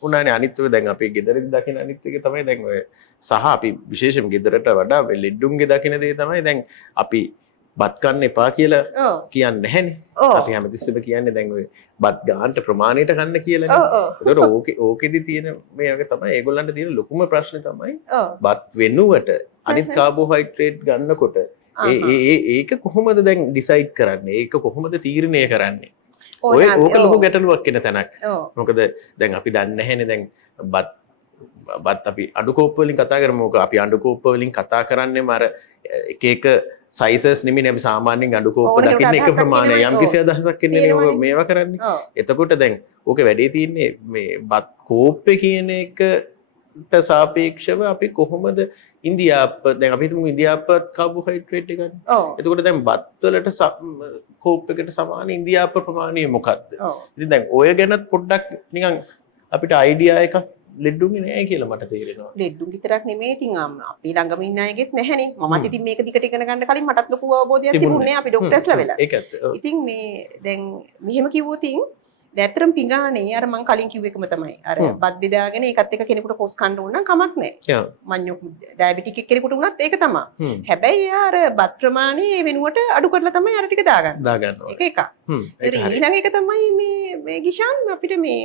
උනානේ අනිත් ඔය දැන් අපි ගෙදරින් දකින අනිත් එක තමයි දැන් ඔය සහ අපි විශේෂයෙන් ගෙදරට වඩා ලෙඩ්ඩුන්ගේ දකින දේ තමයි දැන් අපි බත් කන්න එපා කියලා කියන්නේ නැහැනේ. අපි හැමතිස්සෙම කියන්නේ දැන් ඔය බත් ගන්නට ප්‍රමාණයට කන්න කියලානේ. ඒතකොට ඕකෙදි තියෙන මේ වගේ තමයි ඒගොල්ලන්ට තියෙන ලොකුම ප්‍රශ්නේ තමයි බත් වෙනුවට අනිත් කාබෝහයිඩ්‍රේට් ගන්නකොට ඒක කොහොමද දැන් ඩිසයිඩ් කරන්නේ? ඒක කොහොමද තීරණය කරන්නේ? ඔය ඕක ලොකු ගැටලුවක් වෙන තැනක්. මොකද දැන් අපි දන්නේ නැහැනේ දැන් බත් අපි අඬු කෝප්ප වලින් කතා කරමු. අපි අඬු කෝප්ප වලින් කතා කරන්නේම අර එක එක සයිසස් නෙමෙයි අපි සාමාන්‍යයෙන් අඬු කෝප්ප දකින්න එක ප්‍රමාණය යම් කිසි අදහසක් ඉන්නේ මේවා කරන්නේ. එතකොට දැන් ඕකේ වැඩේ තියෙන්නේ මේ බත් කෝප්පේ කියන එකට සාපේක්ෂව අපි කොහොමද ඉන්දියාප්ප දැන් අපි හිතමු ඉන්දියාප්ප කාබෝහයිඩ්‍රේට් එකක්. එතකොට දැන් බත් වලට කෝප් එකට සමාන ඉන්දියාප්ප ප්‍රමාණය මොකක්ද? ඉතින් දැන් ඔය ගැනත් පොඩ්ඩක් නිකන් අපිට අයිඩියා එකක් ලෙඩ්ඩුන්ගේ නෑ කියලා මට තේරෙනවා. ලෙඩ්ඩුන් විතරක් නෙමෙයි ඉතින් අපි ළඟම ඉන්න අයගෙත් නැහැනේ. මමත් ඉතින් මේක දිගට ඉගෙන ගන්න කලින් මටත් ලොකු අවබෝධයක් තිබුණේ අපි ડોක්ටර්ස්ලා වෙලා. ඒක ඇත්ත. ඉතින් මේ දැන් මෙහෙම කිව්වොත් දැතරම් පිඟානේ අර මං කලින් කිව්ව එකම තමයි. අර බත් බෙදාගෙන ඒකත් එක කෙනෙකුට කොස් කන්න ඕන නම් කමක් නැහැ. මඤ්ඤොක් ඩයබටික් එක්කෙනෙකුට වුණත් ඒක තමයි. හැබැයි එයා අර බත් ප්‍රමාණය ඒ වෙනුවට අඩු කරලා තමයි අර ටික දාගන්නේ. ඒක එකක්. ඊළඟ එක තමයි මේ ගිෂාන් අපිට මේ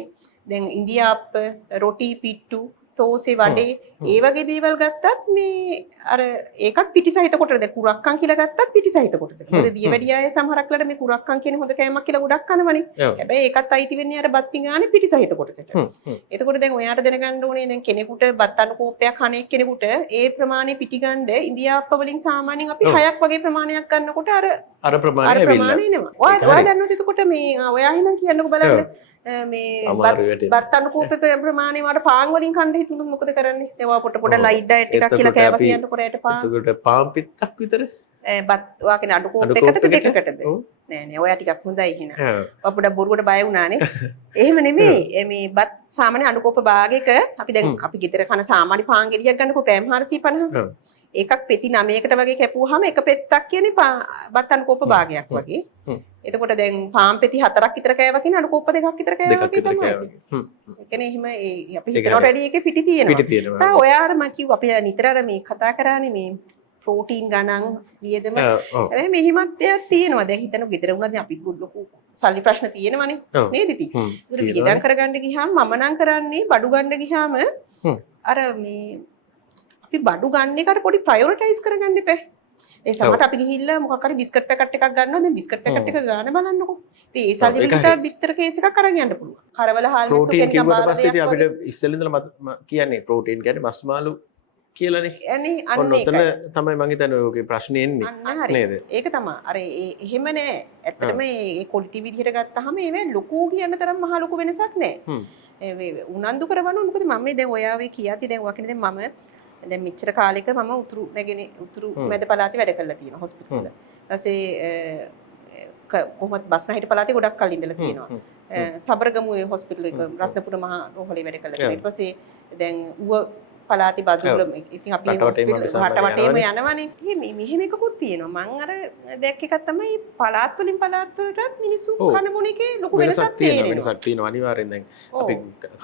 දැන් ඉන්දියාප්ප රොටි පිට්ටු තෝසේ වඩේ ඒ වගේ දේවල් ගත්තත් මේ අර ඒකත් පිටි සහිත කොටද දැන් කුරක්කන් කියලා ගත්තත් පිටි සහිත කොටසක. මොකද දියවැඩිය අය සමහරක් ලට මේ කුරක්කන් කියන හොඳ කෑමක් කියලා ගොඩක් කනවනේ. හැබැයි ඒකත් අයිති වෙන්නේ අර බත් පිඟානේ පිටි සහිත කොටසට. එතකොට දැන් ඔයාට දැනගන්න ඕනේ දැන් කෙනෙකුට බත් අණු කෝප්පයක් කන කෙනෙකුට ඒ ප්‍රමාණය පිටි ගන්න ඉන්දියාප්ප වලින් සාමාන්‍යයෙන් අපි 6ක් වගේ ප්‍රමාණයක් ගන්නකොට අර ප්‍රමාණය එනවා. ඔයා දන්නවද එතකොට මේ ඔයා එහෙනම් කියන්නකෝ බලන්න. මේ බත් අණු කෝප්පේ ප්‍රමාණය වලට පාන් වලින් කන්න හිතුනොත් මොකද කරන්නේ? ඒවා පොඩ ලයිට් ඩයට් එකක් කියලා කෑවා කියනකොට ඒට පාන්. එතකොට පාන් පිටක් විතර බත් වාගෙන අඩු කෝප්පයකටද දෙකකටද? නෑ ඔයා ටිකක් හොඳයි එහෙනම්. අපුඩ බොරුවට බය වුණානේ. එහෙම නෙමෙයි. මේ බත් සාමාන්‍ය අඩු කෝප්ප භාගයක අපි දැන් අපි ගෙදර කන සාමාන්‍ය පාන් ගෙඩියක් ගන්නකො ග්‍රෑම් 450. ඒකක් පෙති 9කට වගේ කැපුවාම එක පෙත්තක් කියන්නේ බත් අණු කෝප්ප භාගයක් වගේ. එතකොට දැන් පාන් පෙති 4ක් විතර කෑවා කියන අණු කෝප්ප 2ක් විතර කෑවා වගේ තමයි. ඒ කියන්නේ එහෙම අපි හිතනට වැඩි එකේ පිටි තියෙනවා. සා ඔයාට මම කිව්වා අපි නිතර අර මේ කතා කරානේ මේ ප්‍රෝටීන් ගණන් වියදම. හැබැයි මෙහිමත් දෙයක් තියෙනවා. දැන් හිතන්න ගෙදර වුණාද අපි ලොකු සල්ලි ප්‍රශ්න තියෙනවනේ නේද ඉතින්. ඒක වියදම් කරගන්න ගියාම මම නම් කරන්නේ බඩු ගන්න ගියාම අර මේ අපි බඩු ගන්න එකට පොඩි ප්‍රයොරිටයිස් කරගන්න එපා. ඒ සමහරට අපි ගිහිල්ලා මොකක් හරි බිස්කට් පැකට් එකක් ගන්නවා. දැන් බිස්කට් පැකට් එක ගාන බලන්නකෝ. ඉතින් ඒ සල්ලි වලින් තමයි බිත්තර කේස් එකක් අරන් යන්න පුළුවන්. කරවල හාල් මිස්සු ප්‍රෝටීන් කිව්වට පස්සේ ඉතින් අපිට ඉස්සෙල්ලා ඉඳලා කියන්නේ ප්‍රෝටීන් කියන්නේ මස් මාළු කියලානේ. අනේ අන්න ඒක. තමයි මම හිතන්නේ ඔයගේ ප්‍රශ්නේ එන්නේ. නේද? ඒක තමයි. අර එහෙම නෑ. ඇත්තටම මේ ක්වොලිටි විදිහට ගත්තාම මේ ලොකු කියන තරම් මහ ලොකු වෙනසක් නෑ. උනන්දු කරවන්න මොකද මම මේ දැන් ඔයාවේ කියද්දි දැන් වකින දැන් මම දැන් මෙච්චර කාලෙක මම උතුරු මැද පළාතේ වැඩ කරලා තියෙනවා හොස්පිටල් වල. ඊපස්සේ කොහොමද බස්නාහිර පළාතේ ගොඩක් කල් ඉඳලා තියෙනවා. සබරගමුවේ හොස්පිටල් එක රත්නපුර මහා රෝහලේ වැඩ කරලා තියෙනවා. ඊට පස්සේ දැන් ඌව පළාතේ බදුල්ල ඉතින් අපි හොස්පිටල් වටවටේම යනවනේ. ඉතින් මෙහෙම එකකුත් තියෙනවා. මම අර දැක්ක එකක් තමයි පළාත් වලින් පළාත් වලටත් මිනිස්සු කන බොන එකේ ලොකු වෙනසක් තියෙනවා. වෙනසක් තියෙනවා අනිවාර්යෙන්. දැන් අපි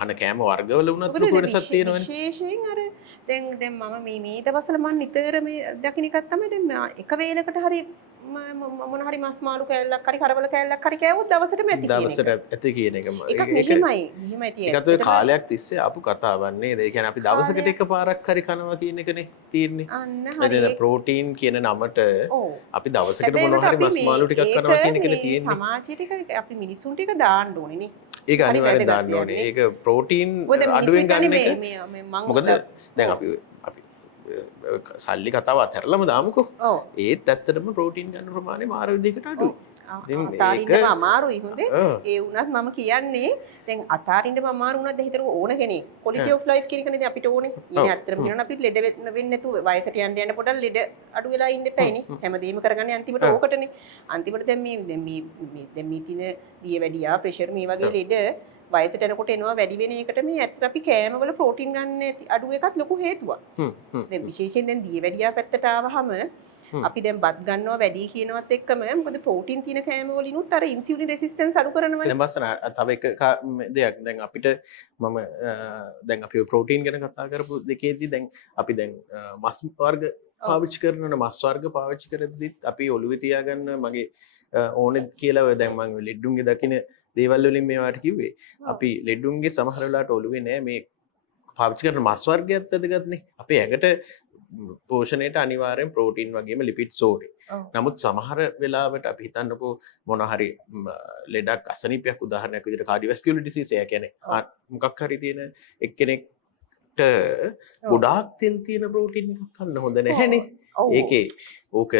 කන කෑම වර්ගවල වුණත් ලොකු වෙනසක් තියෙනවනේ. විශේෂයෙන් අර දැන් මම මේ දවස්වල මම නිතර මේ දකින්න එකක් තමයි දැන් එක වේලකට හරි මොන හරි මස් මාළු කෑල්ලක් හරි කරවල කෑල්ලක් හරි කෑවොත් දවසටම ඇති කියන එක. දවසට ඇති කියන එක. ඒක මෙහෙමයි තියෙන්නේ. ඒකත් ඔය කාලයක් තිස්සේ ආපු කතාවක් නේද? ඒ කියන්නේ අපි දවසකට එකපාරක් හරි කනවා කියන එකනේ තියෙන්නේ. අන්න හරි. දැන් ප්‍රෝටීන් කියන නමට අපි දවසකට මොනවා හරි මස් මාළු ටිකක් කනවා කියන එකනේ තියෙන්නේ. සමාජයට අපි මිනිසුන්ට ඒක දාන්න ඕනේ නේ. ඒක අනිවාර්යෙන් දාන්න ඕනේ. ඒක ප්‍රෝටීන් අඩුවෙන් ගන්න එක. මොකද දැන් අපි සල්ලි කතාව අතහැරලම දාමුකෝ. ඒත් ඇත්තටම ප්‍රෝටීන් ගන්න ප්‍රමාණය මාර විදිහකට අඩුයි. අතාරින්නම අමාරුයි හොඳේ. ඒ වුණත් මම කියන්නේ දැන් අතාරින්නම අමාරු වුණත් දැන් හිතර ඕන කෙනෙක් quality of life කියන එකනේ අපිට ඕනේ. ඉතින් ඇත්තටම කියනවා අපිට ලෙඩ වෙන්නේ නැතුව වයසට යන්න පොඩක් ලෙඩ අඩු වෙලා ඉන්න එපායිනේ. හැමදේම කරගන්නේ අන්තිමට ඕකටනේ. අන්තිමට දැන් මේ තින දියවැඩියා ප්‍රෙෂර් මේ වගේ ලෙඩ වයසට යනකොට එනවා වැඩි වෙන එකට මේ ඇත්තට අපි කෑම වල ප්‍රෝටීන් ගන්න අඩු එකත් ලොකු හේතුවක්. දැන් විශේෂයෙන් දැන් දියවැඩියා පැත්තට ආවහම අපි දැන් බත් ගන්නවා වැඩි කියනවත් එක්කම මොකද ප්‍රෝටීන් තියෙන කෑම වලිනුත් අර ඉන්සියුලින් රෙසිස්ටන්ස් අඩු කරනවා. දැන් බස්සන තව එක දෙයක් දැන් අපිට මම දැන් අපි ප්‍රෝටීන් ගැන කතා කරපු දෙකේදී දැන් අපි දැන් මස් වර්ග පාවිච්චි කරනවා. මස් වර්ග පාවිච්චි කරද්දිත් අපි ඔළුවේ තියාගන්න මගේ ඕනෙත් කියලා දැන් මම ලෙඩුන්ගේ දකින්න දේවල් වලින් මේවාට කිව්වේ. අපි ලෙඩුන්ගේ සමහර වෙලාවට ඔළුවේ නෑ මේ පාවිච්චි කරන මස් වර්ගයත් වැදගත්නේ. අපේ ඇඟට පෝෂණයට අනිවාර්යෙන් ප්‍රෝටීන් වගේම ලිපිඩ්ස් ඕනේ. නමුත් සමහර වෙලාවට අපි හිතන්නකෝ මොන හරි ලෙඩක් අසනීපයක් උදාහරණයක් විදිහට කාඩියෝවැස්කියුලර් ඩිසීස් එක කියන්නේ මොකක් හරි තියෙන එක්කෙනෙක්ට ගොඩාක් තෙල් තියෙන ප්‍රෝටීන් එකක් ගන්න හොඳ නැහැනේ. ඒකේ ඕක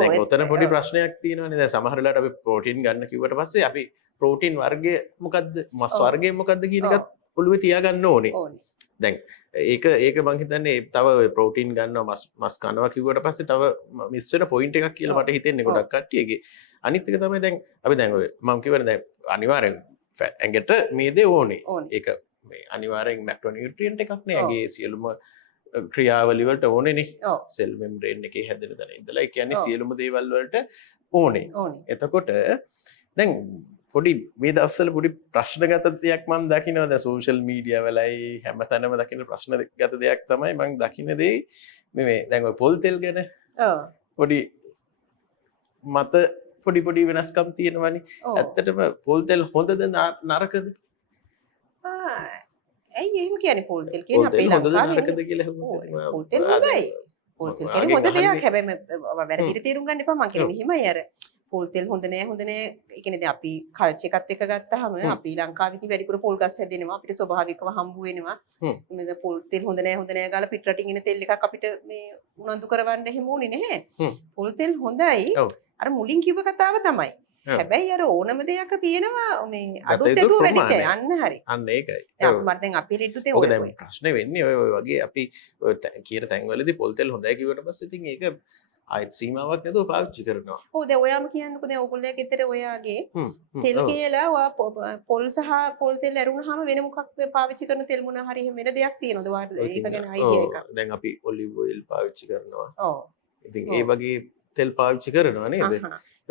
දැන් ඔතන පොඩි ප්‍රශ්නයක් තියෙනවානේ. දැන් සමහර වෙලාවට අපි ප්‍රෝටීන් ගන්න කිව්වට පස්සේ අපි ප්‍රෝටීන් වර්ගය මොකද්ද මස් වර්ගය මොකද්ද කියන එකත් ඔළුවේ තියාගන්න ඕනේ. දැන් ඒක මං හිතන්නේ තව ප්‍රෝටීන් ගන්නවා මස් කනවා කිව්වට පස්සේ තව මිස් වෙන පොයින්ට් එකක් කියලා මට හිතෙන්නේ ගොඩක් කට්ටියගේ. අනිත් එක තමයි දැන් අපි දැන් ඔය මම කියවනේ දැන් අනිවාර්යෙන් ඇඟට මේ දේ ඕනේ. ඒක මේ අනිවාර්යෙන් මැක්‍රෝනියුට්‍රියන්ට් එකක් නේ. ඇඟේ සියලුම ක්‍රියාවලි වලට ඕනේනේ. සෙල් මෙම්බ්‍රේන් එකේ හැදෙන තැන ඉඳලා ඒ කියන්නේ සියලුම දේවල් වලට ඕනේ. එතකොට දැන් පොඩි මේ දවස්වල පොඩි ප්‍රශ්නගත දෙයක් මම දකිනවා දැන් සෝෂල් මීඩියා වලයි හැමතැනම දකින ප්‍රශ්නගත දෙයක් තමයි මම දකින දේ මේ දැන් ඔය පොල් තෙල් ගැන පොඩි මත පොඩි වෙනස්කම් තියෙනවනේ ඇත්තටම පොල් තෙල් හොඳද නරකද ඇයි එහෙම කියන්නේ පොල් තෙල් කියන්නේ අපේ ලංකාවේ නරකද කියලා පොල් තෙල් හොඳයි පොල් තෙල් කියන්නේ හොඳ දෙයක් හැබැයි වැරදිට තේරුම් ගන්න එපා මං කියන්නේ මෙහිමයි අර පොල් තෙල් හොඳ නෑ ඒ කියන්නේ දැන් අපි කල්චර් එකත් එක්ක ගත්තාම අපි ලංකාවේ ඉතින් වැඩිපුර පොල් ගස් හැදෙනවා අපිට ස්වභාවිකව හම්බ වෙනවා මේ පොල් තෙල් හොඳ නෑ ගාලා පිට රටින් එන තෙල් එකක් අපිට මේ උනන්දු කරවන්න එහෙම ඕනේ නැහැ පොල් තෙල් හොඳයි අර මුලින් කිව්ව කතාව තමයි හැබැයි අර ඕනම දෙයක් තියෙනවා මේ අඩුත් ඇතුව වැඩිද යන්න හරි අන්න ඒකයි මට දැන් අපේ ලෙඩුතේ ඔය දැන් ප්‍රශ්නේ වෙන්නේ ඔය වගේ අපි කියන තැන්වලදී පොල් තෙල් හොඳයි කිව්වට පස්සේ ඉතින් ඒක ආයෙත් සීමාවක් නැතුව පාවිච්චි කරනවා. ඔව් දැන් ඔයාම කියන්නකෝ දැන් ඔයගොල්ලෝ ගෙදර ඔයාගේ තෙල් කියලා ඔයා පොල් සහ පොල් තෙල් ඇරුණාම වෙන මොකක්ද පාවිච්චි කරන තෙල් මොන හරි එහෙම වෙන දෙයක් තියෙනවද ඔයාට ඒක ගැන අයිඩියා එකක්. දැන් අපි ඔලිව් ඔයිල් පාවිච්චි කරනවා. ඔව්. ඉතින් ඒ වගේ තෙල් පාවිච්චි කරනවා නේද?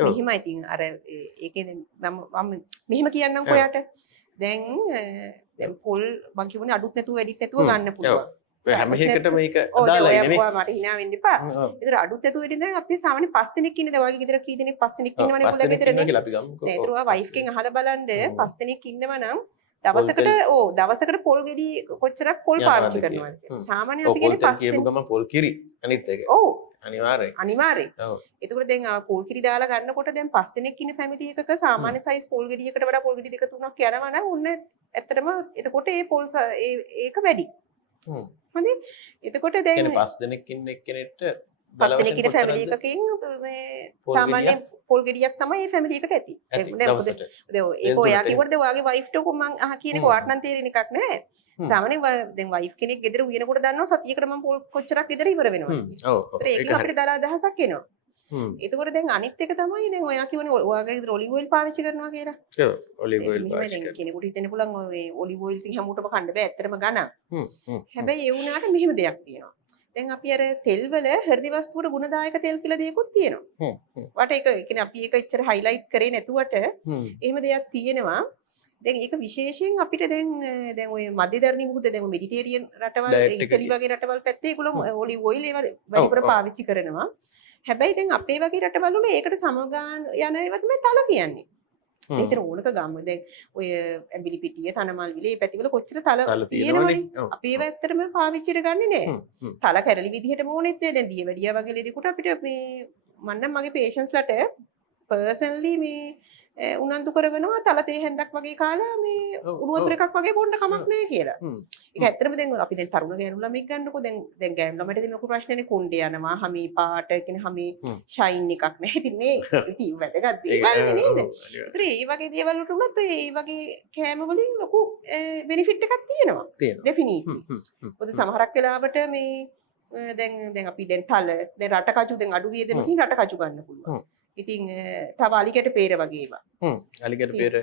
මෙහිමයි ඉතින් අර ඒකේ මම මෙහෙම කියන්නම් ඔයාට. දැන් පොල් මං කියවනේ අඩුත් නැතුව වැඩිත් නැතුව ගන්න පුළුවන්. හැම එකටම මේක අදාළයි නේ. ඔයා මට hina වෙන්න එපා. ඒතර අඩුත් ඇතුව වෙඩි දැන් අපි සාමාන්‍ය 5 දෙනෙක් ඉන්නද ඔයාගේ ගෙදර කී දෙනෙක් 5 දෙනෙක් ඉන්නවනේ ඔයගොල්ලෝ ගෙදරනේ. කියලා අපි ගමුකෝ. ඒතර ඔයා වයිෆ් කෙන් අහලා බලන්න 5 දෙනෙක් ඉන්නවා නම් දවසකට පොල් ගෙඩි කොච්චරක් පොල් පාවිච්චි කරනවද කියලා. සාමාන්‍ය අපි කියන්නේ 5 කියපු ගමන් පොල් කිරි අනිත් එක. ඔව්. අනිවාර්යෙන්. ඔව්. ඒතකොට දැන් පොල් කිරි දාලා ගන්නකොට දැන් 5 දෙනෙක් ඉන්න ෆැමිලි එකක සාමාන්‍ය සයිස් පොල් ගෙඩියකට වඩා පොල් ගෙඩි 2 3ක් යනවා නම් උන්න ඇත්තටම එතකොට ඒ පොල් ඒක වැඩි. හොඳයි. එතකොට දැන් 5 දෙනෙක් ඉන්න එක්කෙනෙක්ට 5 දෙනෙක් ඉන්න ෆැමිලි එකකින් මේ සාමාන්‍ය පොල් ගෙඩියක් තමයි මේ ෆැමිලි එකට ඇති. දැන් ඒක ඔයා කිව්වට දැන් ඔයාගේ වයිෆ්ට කො මං කියන එක ඔයාට නම් තේරෙන එකක් නෑ. සාමාන්‍යයෙන් දැන් වයිෆ් කෙනෙක් ගෙදර උයනකොට දන්නවා සතියකට මම පොල් කොච්චරක් ගෙදර ඉවර වෙනවද කියලා. ඔව්. ඒක අපිට දාලා අදහසක් එනවා. එතකොට දැන් අනිත් එක තමයි දැන් ඔයා කියවනේ ඔයාගේ ගෙදර ඔලිව් ඔයිල් පාවිච්චි කරනවා කියලා. ඔව් ඔලිව් ඔයිල් පාවිච්චි කරනවා. කෙනෙකුට හිතෙන්න පුළුවන් ඔය ඔලිව් ඔයිල් ඉතින් හැමෝටම කන්න බෑ ඇත්තටම ගණන්. හැබැයි ඒ වුණාට මෙහෙම දෙයක් තියෙනවා. දැන් අපි අර තෙල් වල හෘද වස්තුවට ගුණදායක තෙල් කියලා දෙයක්ත් තියෙනවා. වට ඒක කියන්නේ අපි ඒක එච්චර හයිලයිට් කරේ නැතුවට එහෙම දෙයක් තියෙනවා. දැන් ඒක විශේෂයෙන් අපිට දැන් ඔය මධ්‍යධරණී මුහුද දැන් මෙඩිටේරියන් රටවල් ඉතාලි වගේ රටවල් පැත්තේ ඒගොල්ලෝ ඔලිව් ඔයිල් ඒවා වැඩිපුර පාවිච්චි කරනවා. හැබැයි දැන් අපේ වගේ රටවල් වල ඒකට සමගාන යන ඒවා තමයි තල කියන්නේ. ඒතර ඕනක ගම්ම දැන් ඔය ඇඹිලි පිටිය තනමල් විල මේ පැතිවල කොච්චර තල තියෙනවනේ. අපි ඒව ඇත්තටම පාවිච්චිට ගන්නෙ නෑ. තල කැරලි විදිහටම ඕනෙත් නෑ. දැන් දියවැඩියා වගේ ලෙඩෙකුට අපිට මේ මම නම් මගේ පේෂන්ස්ලට පර්සනලි මේ උනන්දු කරගෙනවා තල තේ හැන්දක් වගේ කාලා මේ උණු වතුර එකක් වගේ බොන්න කමක් නෑ කියලා. ඒක ඇත්තටම දැන් අපි දැන් තරුණ ගෑනු ළමෙක් ගන්නකො දැන් ගෑනු ළමයට දෙන ලොකු ප්‍රශ්නේනේ කුණ්ඩේ යනවා හැමී පාට කියන්නේ හැමී ෂයින් එකක් නැහැ. ඉතින් මේ ඉතින් වැදගත් දේවල් නේද? ඒතර ඒ වගේ දේවල් වලට උනත් ඒ වගේ කෑම වලින් ලොකු බෙනිෆිට් එකක් තියෙනවා. ඩෙෆිනිට්ලි. මොකද සමහරක් වෙලාවට මේ දැන් අපි දැන් තල දැන් රටකජු දැන් අඩු වියදමකින් රටකජු ගන්න පුළුවන්. ඉතින් තව අලිගැට පේර වගේ ඒවා. අලිගැට පේර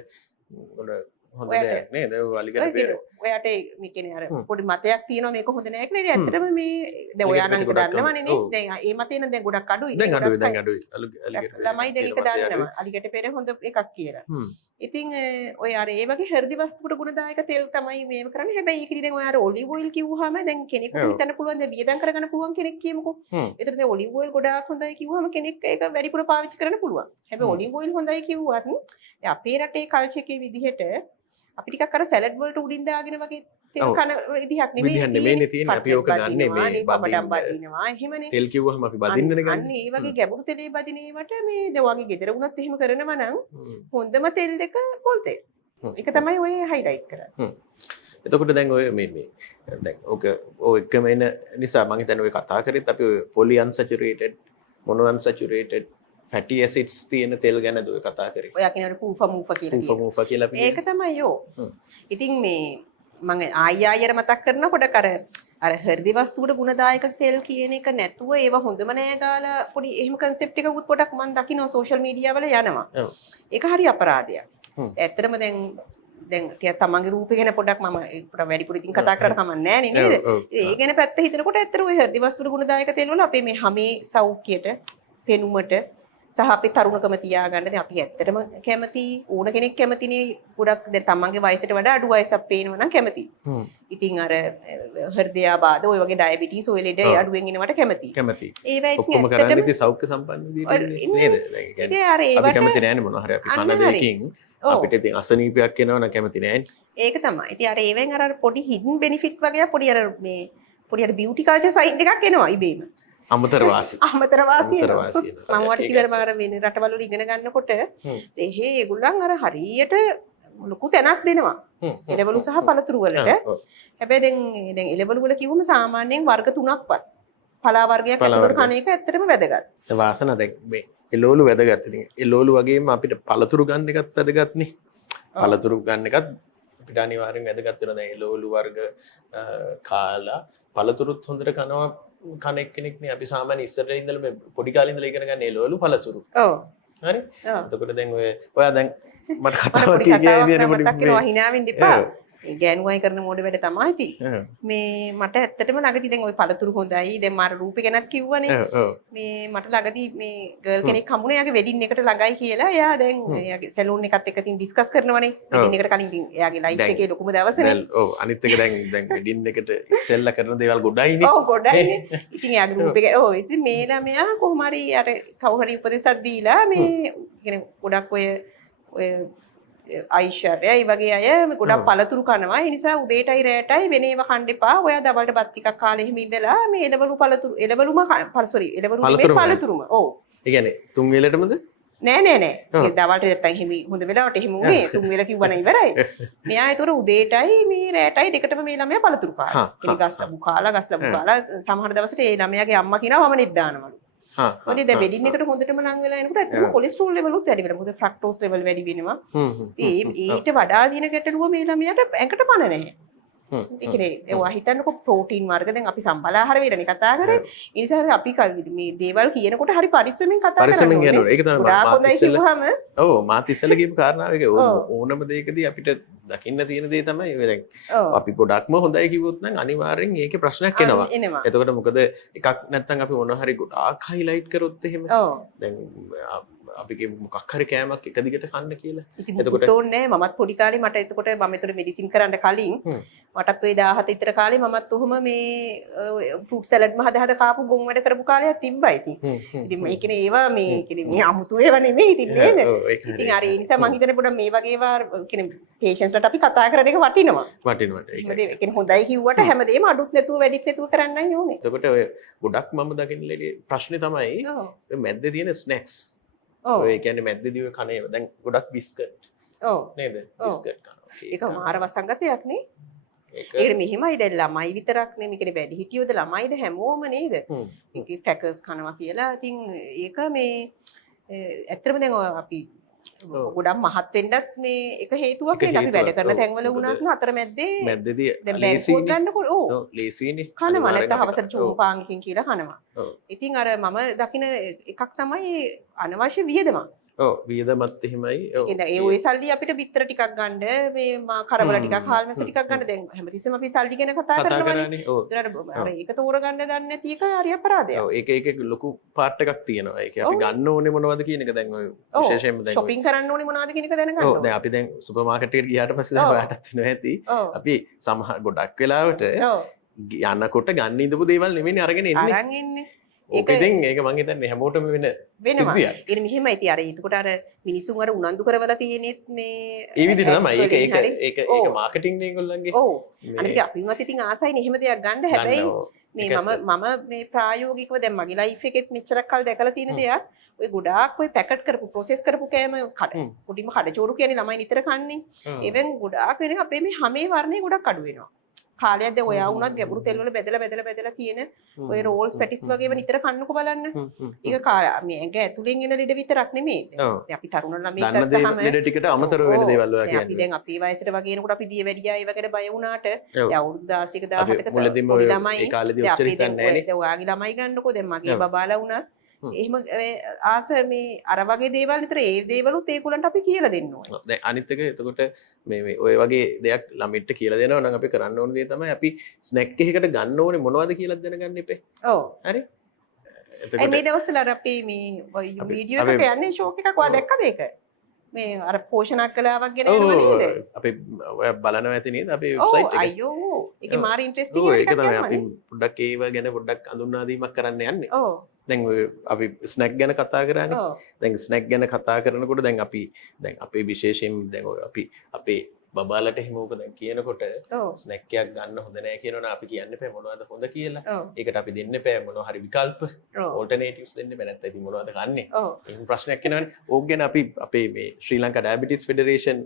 හොඳ දෙයක් නේද? අලිගැට පේර. ඔයාට මේ කියන්නේ අර පොඩි මතයක් තියෙනවා මේක හොඳ නෑ කියලා. ඉතින් ඇත්තටම මේ දැන් ඔයා නම් ඒක දන්නවනේ නේ. දැන් ඒ මතේ නම් දැන් ගොඩක් අඩුයි. දැන් අඩුයි. අලිගැට ළමයි දැන් ඒක දන්නවා. අලිගැට පේර හොඳ එකක් කියලා. ඉතින් ඔය අර ඒ වගේ හෘද වස්තුවට ගුණදායක තෙල් තමයි මේව කරන්නේ. හැබැයි ඒකෙදි දැන් ඔය අර ඔලිව් ඔයිල් කිව්වහම දැන් කෙනෙකුට හිතන්න පුළුවන් දැන් වියදම් කරගන්න පුළුවන් කෙනෙක් කියමුකෝ. ඒතර දැන් ඔලිව් ඔයිල් ගොඩාක් හොඳයි කිව්වහම කෙනෙක් ඒක වැඩිපුර පාවිච්චි කරන්න පුළුවන්. හැබැයි ඔලිව් ඔයිල් හොඳයි කිව්වත් දැන් අපේ රටේ කල්චර් එකේ විදිහට අපි ටිකක් අර සැලඩ් වලට උඩින් දාගෙන වගේ තෙල් කන විදිහක් නෙමෙයි තියෙන්නේ. අපි ඕක ගන්නෙ මේ බදිනවා එහෙමනේ. තෙල් කිව්වහම අපි බදින්නනේ ගන්න. අන්න ඒ වගේ ගැඹුරු තෙලේ බදින ඒවට මේ දැන් ඔයගේ ගෙදර වුණත් එහෙම කරනවා නම් හොඳම තෙල් එක පොල් තෙල්. ඒක තමයි ඔය හයිලයිට් කරන්නේ. එතකොට දැන් ඔය මේ දැන් ඕක ඔය එකම එන නිසා මම හිතන්නේ ඔය කතා කරෙත් අපි ඔය poly unsaturated mono unsaturated fatty acids තියෙන තෙල් ගැනද ඔය කතා කරේ. ඔයා කියනවානේ පූෆා මූෆා කියලා අපි ඒක තමයි යෝ. ඉතින් මේ මම ආයෙ මතක් කරනකොට අර හෘද වස්තුවට ගුණදායක තෙල් කියන එක නැතුව ඒව හොඳම නෑ ගාලා පොඩි එහෙම concept එකකුත් පොඩක් මම දකිනවා social media වල යනවා. ඒක හරි අපරාධයක්. ඇත්තටම දැන් ටිකක් තමන්ගේ රූපේ ගැන පොඩක් මම පොඩක් වැඩිපුර ඉතින් කතා කරලා කමක් නෑනේ නේද? ඒ ගැන පැත්ත හිතනකොට ඇත්තට ওই හෘද වස්තුවට ගුණදායක තෙල් වල අපේ මේ හැමේ සෞඛ්‍යයට, පෙනුමට සහ අපි තරුණකම තියාගන්න දැන් අපි ඇත්තටම කැමති ඕන කෙනෙක් කැමතිනේ ගොඩක් දැන් තමන්ගේ වයසට වඩා අඩු වයසක් පේනවා නම් කැමති. ඉතින් අර හෘදයාබාධ ඔය වගේ ඩයබටිස් ඔය ලෙඩ අඩුවෙන් එනවට කැමති. ඒවා ඉතින් ඔක්කොම කරන්නේ ඉතින් සෞඛ්‍ය සම්පන්න විදිහට නේද? දැන් ඒ කියන්නේ අපි කැමති නෑනේ මොනවා හරි අපි කන දෙකකින් අපිට ඉතින් අසනීපයක් එනවා නම් කැමති නෑනේ. ඒක තමයි. ඉතින් අර ඒවෙන් අර පොඩි හිඩන් බෙනිෆිට් වගේ පොඩි අර මේ පොඩි අර බියුටි කල්චර් සයිඩ් එකක් එනවා ඉබේම. අමතර වාසි. අමතර වාසි. මම වට කිව්වර මාර වෙන රටවල වල ඉගෙන ගන්නකොට එහෙ ඒගොල්ලන් අර හරියට ලොකු තැනක් දෙනවා. එළවලු සහ පළතුරු වලට. හැබැයි දැන් එළවලු වල කිව්වම සාමාන්‍යයෙන් වර්ග 3ක්වත් පලා වර්ගයක් ඇතුළත කන එක ඇත්තටම වැදගත්. ඒ වාසන දැන් මේ එළවලු වැදගත්. ඉතින් එළවලු වගේම අපිට පළතුරු ගන්න එකත් වැදගත් නේ. පළතුරු ගන්න එකත් අපිට අනිවාර්යෙන් වැදගත් වෙනවා. දැන් එළවලු වර්ග කාලා පළතුරුත් හොඳට කනවා කන එක්කෙනෙක් නේ. අපි සාමාන්‍ය ඉස්සරහින් ඉඳලා මේ පොඩි කාලේ ඉඳලා ඉගෙන ගන්න එළවලු පළතුරු. ඔව්. හරි? එතකොට දැන් ඔයා දැන් මට කතාවක් කියන්න විදියට මතක් වෙනවා hina වෙන්න එපා. ඒ ගෑනුවයි කරන මෝඩ වැඩ තමයි ඉතින්. මේ මට ඇත්තටම ළඟදී දැන් ওই පළතුරු හොඳයි. දැන් මාර රූපේ ගැනත් කිව්වනේ. මේ මට ළඟදී මේ ගර්ල් කෙනෙක් හම්බුනේ. එයාගේ වෙඩින් එකට ළඟයි කියලා. එයා දැන් එයාගේ සැලූන් එකත් එක්ක ඉතින් ඩිස්කස් කරනවනේ. වෙඩින් එකට කලින් ඉතින් එයාගේ ලයිෆ් එකේ ලොකුම දවසනේ. ඔව් අනිත් එක දැන් වෙඩින් එකට ඉස්සෙල්ලා කරන දේවල් ගොඩයිනේ. ඔව් ගොඩයිනේ. ඉතින් එයාගේ රූපේ ඔව් ඉතින් මේ ළමයා කොහොම හරි අර කවුරු හරි උපදෙසක් දීලා මේ කියන්නේ ගොඩක් ඔය අයිශ්වර්යයි වගේ අය ගොඩක් පළතුරු කනවා. ඒ නිසා උදේටයි රැටයි වෙන ඒවා කන්න එපා. ඔයා දවල්ට බත් ටිකක් කාලා එහෙම ඉඳලා මේ එළවලු පළතුරු එළවලුම එළවලු නෙමෙයි පළතුරුම. ඔව්. ඒ කියන්නේ තුන් වේලටමද? නෑ. ඒ දවල්ට නැත්තම් එහෙම හොඳ වෙලාවට එහෙම උනේ. තුන් වේල කිව්වනම් ඉවරයි. මෙයා ඒතර උදේටයි මේ රැටයි දෙකටම මේ ළමයා පළතුරු කාලා. කෙනෙක් ගස් ලැබු කාලා සමහර දවසට ඒ ළමයාගේ අම්මා කියනවා මම නෙත් දානවලු. මොකද දැන් වෙඩින් එකට හොඳටම ලං වෙලා එනකොට ඇත්තටම කොලෙස්ටරෝල් ලෙවලුත් වැඩි වෙනවා. මොකද ෆ්‍රක්ටෝස් ලෙවල් වැඩි වෙනවා. ඊට වඩා දින ගැටලුව මේ ළමයාට ඇඟට පණ නැහැ. ඒ කියන්නේ ඒවා හිතන්නකො ප්‍රෝටීන් වර්ග දැන් අපි සම්බල ආහාර වේරනේ කතා කරේ. ඒ නිසා අපි මේ දේවල් කියනකොට හරි පරිස්සමෙන් කතා කරනවා. පරිස්සමෙන් යනවා. ඒක තමයි මාත් ඉස්සෙල්ලා. ඔව් මාත් ඉස්සෙල්ලා කියපු කාරණාව ඒක ඕනම දෙයකදී අපිට දකින්න තියෙන දේ තමයි ඔය දැන් අපි ගොඩක්ම හොඳයි කිව්වොත් නම් අනිවාර්යෙන් ඒකේ ප්‍රශ්නයක් එනවා. එතකොට මොකද එකක් නැත්තම් අපි මොන හරි ගොඩාක් හයිලයිට් කරොත් එහෙම දැන් අපි මොකක් හරි කෑමක් එක දිගට කන්න කියලා. එතකොට තෝන්නේ මමත් පොඩි කාලේ මට එතකොට මම එතකොට මෙඩිසින් කරන්න කලින් මටත් ওই 17 විතර කාලේ මමත් ඔහොම මේ ෆෘට් සලාඩ් මහද හද කාපු ගොන් වැඩ කරපු කාලයක් තිබ්බා ඉතින්. ඉතින් මේ කියන්නේ ඒවා මේ කියන්නේ මේ අමුතු ඒවා නෙමෙයි ඉතින් නේද? ඉතින් අර ඒ නිසා මම හිතන්නේ පොඩ්ඩක් මේ වගේ ඒවා කියන්නේ පේෂන්ස්ලට අපි කතා කරන එක වටිනවා. වටිනවා. ඒක කියන්නේ හොඳයි කිව්වට හැමදේම අඩුත් නැතුව වැඩිත් නැතුව කරන්නයි ඕනේ. එතකොට ඔය ගොඩක් මම දකින්න ලේඩි ප්‍රශ්නේ තමයි ඔය මැද්දේ තියෙන ස්නැක්ස්. ඔය කියන්නේ මැද්දේදී ඔය කනේ දැන් ගොඩක් බිස්කට්. ඔව්. නේද? බිස්කට් කනවා. ඒක මාර වසංගතයක් නේ. ඒකට මෙහෙමයි දැන් ළමයි විතරක් නෙමෙයි කියන්නේ වැඩි හිටියෝද ළමයිද හැමෝම නේද? ඒක ටැකර්ස් කනවා කියලා. ඉතින් ඒක මේ ඇත්තටම දැන් අපි ගොඩක් මහත් වෙන්නත් මේ එක හේතුවක් නේ. අපි වැඩ කරන තැන්වල වුණත් මැද්දේදී දැන් බැංකුවක් ගන්නකොට ඔව් ලේසිනේ. කනවා නැත්නම් හවසට චූපාංගකින් කියලා කනවා. ඉතින් අර මම දකින එකක් තමයි අනවශ්‍ය වියදමක්. ඔව් වියදමත් එහෙමයි. ඔව්. ඒ ඔය සල්ලි අපිට බිත්තර ටිකක් ගන්න මේ කරවල ටිකක් හාල්මැස ටිකක් ගන්න දැන් හැමතිස්සෙම අපි සල්ලි ගැන කතා කරනවානේ. ඔව්. අර ඒක තෝරගන්න දන්නේ නැති එක හරි අපරාධයක්. ඔව් ඒක ලොකු පාර්ට් එකක් තියෙනවා. ඒක අපි ගන්න ඕනේ මොනවද කියන එක දැන් ඔය විශේෂයෙන්ම දැන් shopping කරන්න ඕනේ මොනවද කියන එක දැනගන්න ඕනේ. ඔව් දැන් අපි දැන් සුපර් මාකට් එකට ගියාට පස්සේ දැන් ඔයාටත් වෙනවා ඇති. අපි සමහර ගොඩක් වෙලාවට යනකොට ගන්න ඉඳපු දේවල් නෙමෙයිනේ අරගෙන එන්නේ. අරන් එන්නේ. ඒක ඉතින් ඒක මං හිතන්නේ හැමෝටම වෙනවා. ඒක මෙහෙමයි. ඉතින් අර එතකොට අර මිනිසුන් අර උනන්දු කරවලා තියෙනෙත් මේ ඒ විදිහට තමයි. ඒක මාකටිං නේ ඒගොල්ලන්ගේ. ඔව්. අනිත් අපිවත් ඉතින් ආසයිනේ එහෙම දෙයක් ගන්න. හැබැයි මේ මම මේ ප්‍රායෝගිකව දැන් මගේ ලයිෆ් එකෙත් මෙච්චරක් කල් දැකලා තියෙන දෙයක් ඔය ගොඩාක් ඔය පැකට් කරපු ප්‍රොසෙස් කරපු කෑම පොඩිම කඩචෝරු කියන්නේ ළමයි නිතර කන්නේ. ඒවෙන් ගොඩාක් වෙන අපේ මේ හැමේ වර්ණේ ගොඩක් අඩු වෙනවා. කාලයක් දැන් ඔයා වුණත් ගැඹුරු තෙල් වල බෙදලා තියෙන ඔය රෝල්ස් පැටිස් වගේම නිතර කන්නකො බලන්න. ඒක මේ ඇඟ ඇතුලෙන් එන ලෙඩ විතරක් නෙමෙයි. දැන් අපි තරුණ ළමයි ගත්තාම ලෙඩ ටිකට අමතරව වෙන දේවල් ඔයා කියන්නේ. අපි දැන් අපේ වයසට වගේ එනකොට අපි දිය වැඩියා ඒ වගේට බය වුණාට දැන් අවුරුදු 16ක 17ක මුලදීම ඔය ඒ කාලේදී ඔච්චර හිතන්නේ නැහැ නේ. දැන් ඔයාගේ ළමයි ගන්නකො දැන් මගේ බබාලා වුණත් එහෙම ආස මේ අර වගේ දේවල් විතර ඒ දේවලුත් ඒගොල්ලන්ට අපි කියලා දෙන්න ඕනේ. දැන් අනිත් එක එතකොට මේ ඔය වගේ දෙයක් ළමින්ට කියලා දෙනවා නම් අපි කරන්න ඕන දේ තමයි අපි ස්නැක් එකකට ගන්න ඕනේ මොනවද කියලා දැනගන්න එපේ. ඔව්. හරි. ඒ මේ දවස්වල අර අපේ මේ වීඩියෝ එකක යන්නේ ෂෝක් එකක් ඔයා දැක්කද ඒක? මේ අර පෝෂණක් කලාවක් ගැන එනවා නේද? අපි ඔය බලනවා ඇති නේද අපේ ඔව් වෙබ්සයිට් එක. අයියෝ ඒකේ මාර ඉන්ටරෙස්ටිං ඔව් එකක් ඒක තමයි අපි යනවා. පොඩ්ඩක් ඒව ගැන පොඩ්ඩක් අඳුන්වා දීමක් කරන්න යන්නේ. ඔව්. දැන් ඔය අපි ස්නැක් ගැන කතා කරානේ. ඔව්. දැන් ස්නැක් ගැන කතා කරනකොට දැන් අපේ විශේෂයෙන් දැන් ඔය අපි අපේ බබාලට එහෙම ඕක දැන් කියනකොට ඔව්. ස්නැක් එකක් ගන්න හොඳ නැහැ කියනවනේ අපි කියන්න එපා මොනවද හොඳ කියලා. ඔව්. ඒකට අපි දෙන්න එපා මොනවා හරි විකල්ප ඔව්. ඕල්ටර්නේටිව්ස් දෙන්න බෑ නැත්නම් ඉතින් මොනවද කන්නේ. ඔව්. එහෙම ප්‍රශ්නයක් එනවනේ. ඕක ගැන අපි අපේ මේ Sri Lanka diabetes federation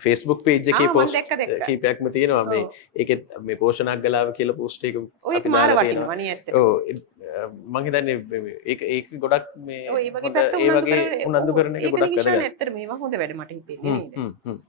Facebook page එකේ මම post දැක්ක. කීපයක්ම තියෙනවා මේ ඔව්. ඒකෙත් මේ පෝෂණක් ගලාව කියලා post එක ඔය අපි මාර දාලා වටිනවා නේ ඇත්තට. ඔව් මම හිතන්නේ ඒක ගොඩක් මේ ඔය ඒ වගේ හොඳ- පැත්ත ඒ වගේ උනන්දු කරන එක ගොඩක් වැදගත්. වැදගත්. ඇත්තට මේවා හොඳ වැඩ මට හිතෙන්නේ නේද?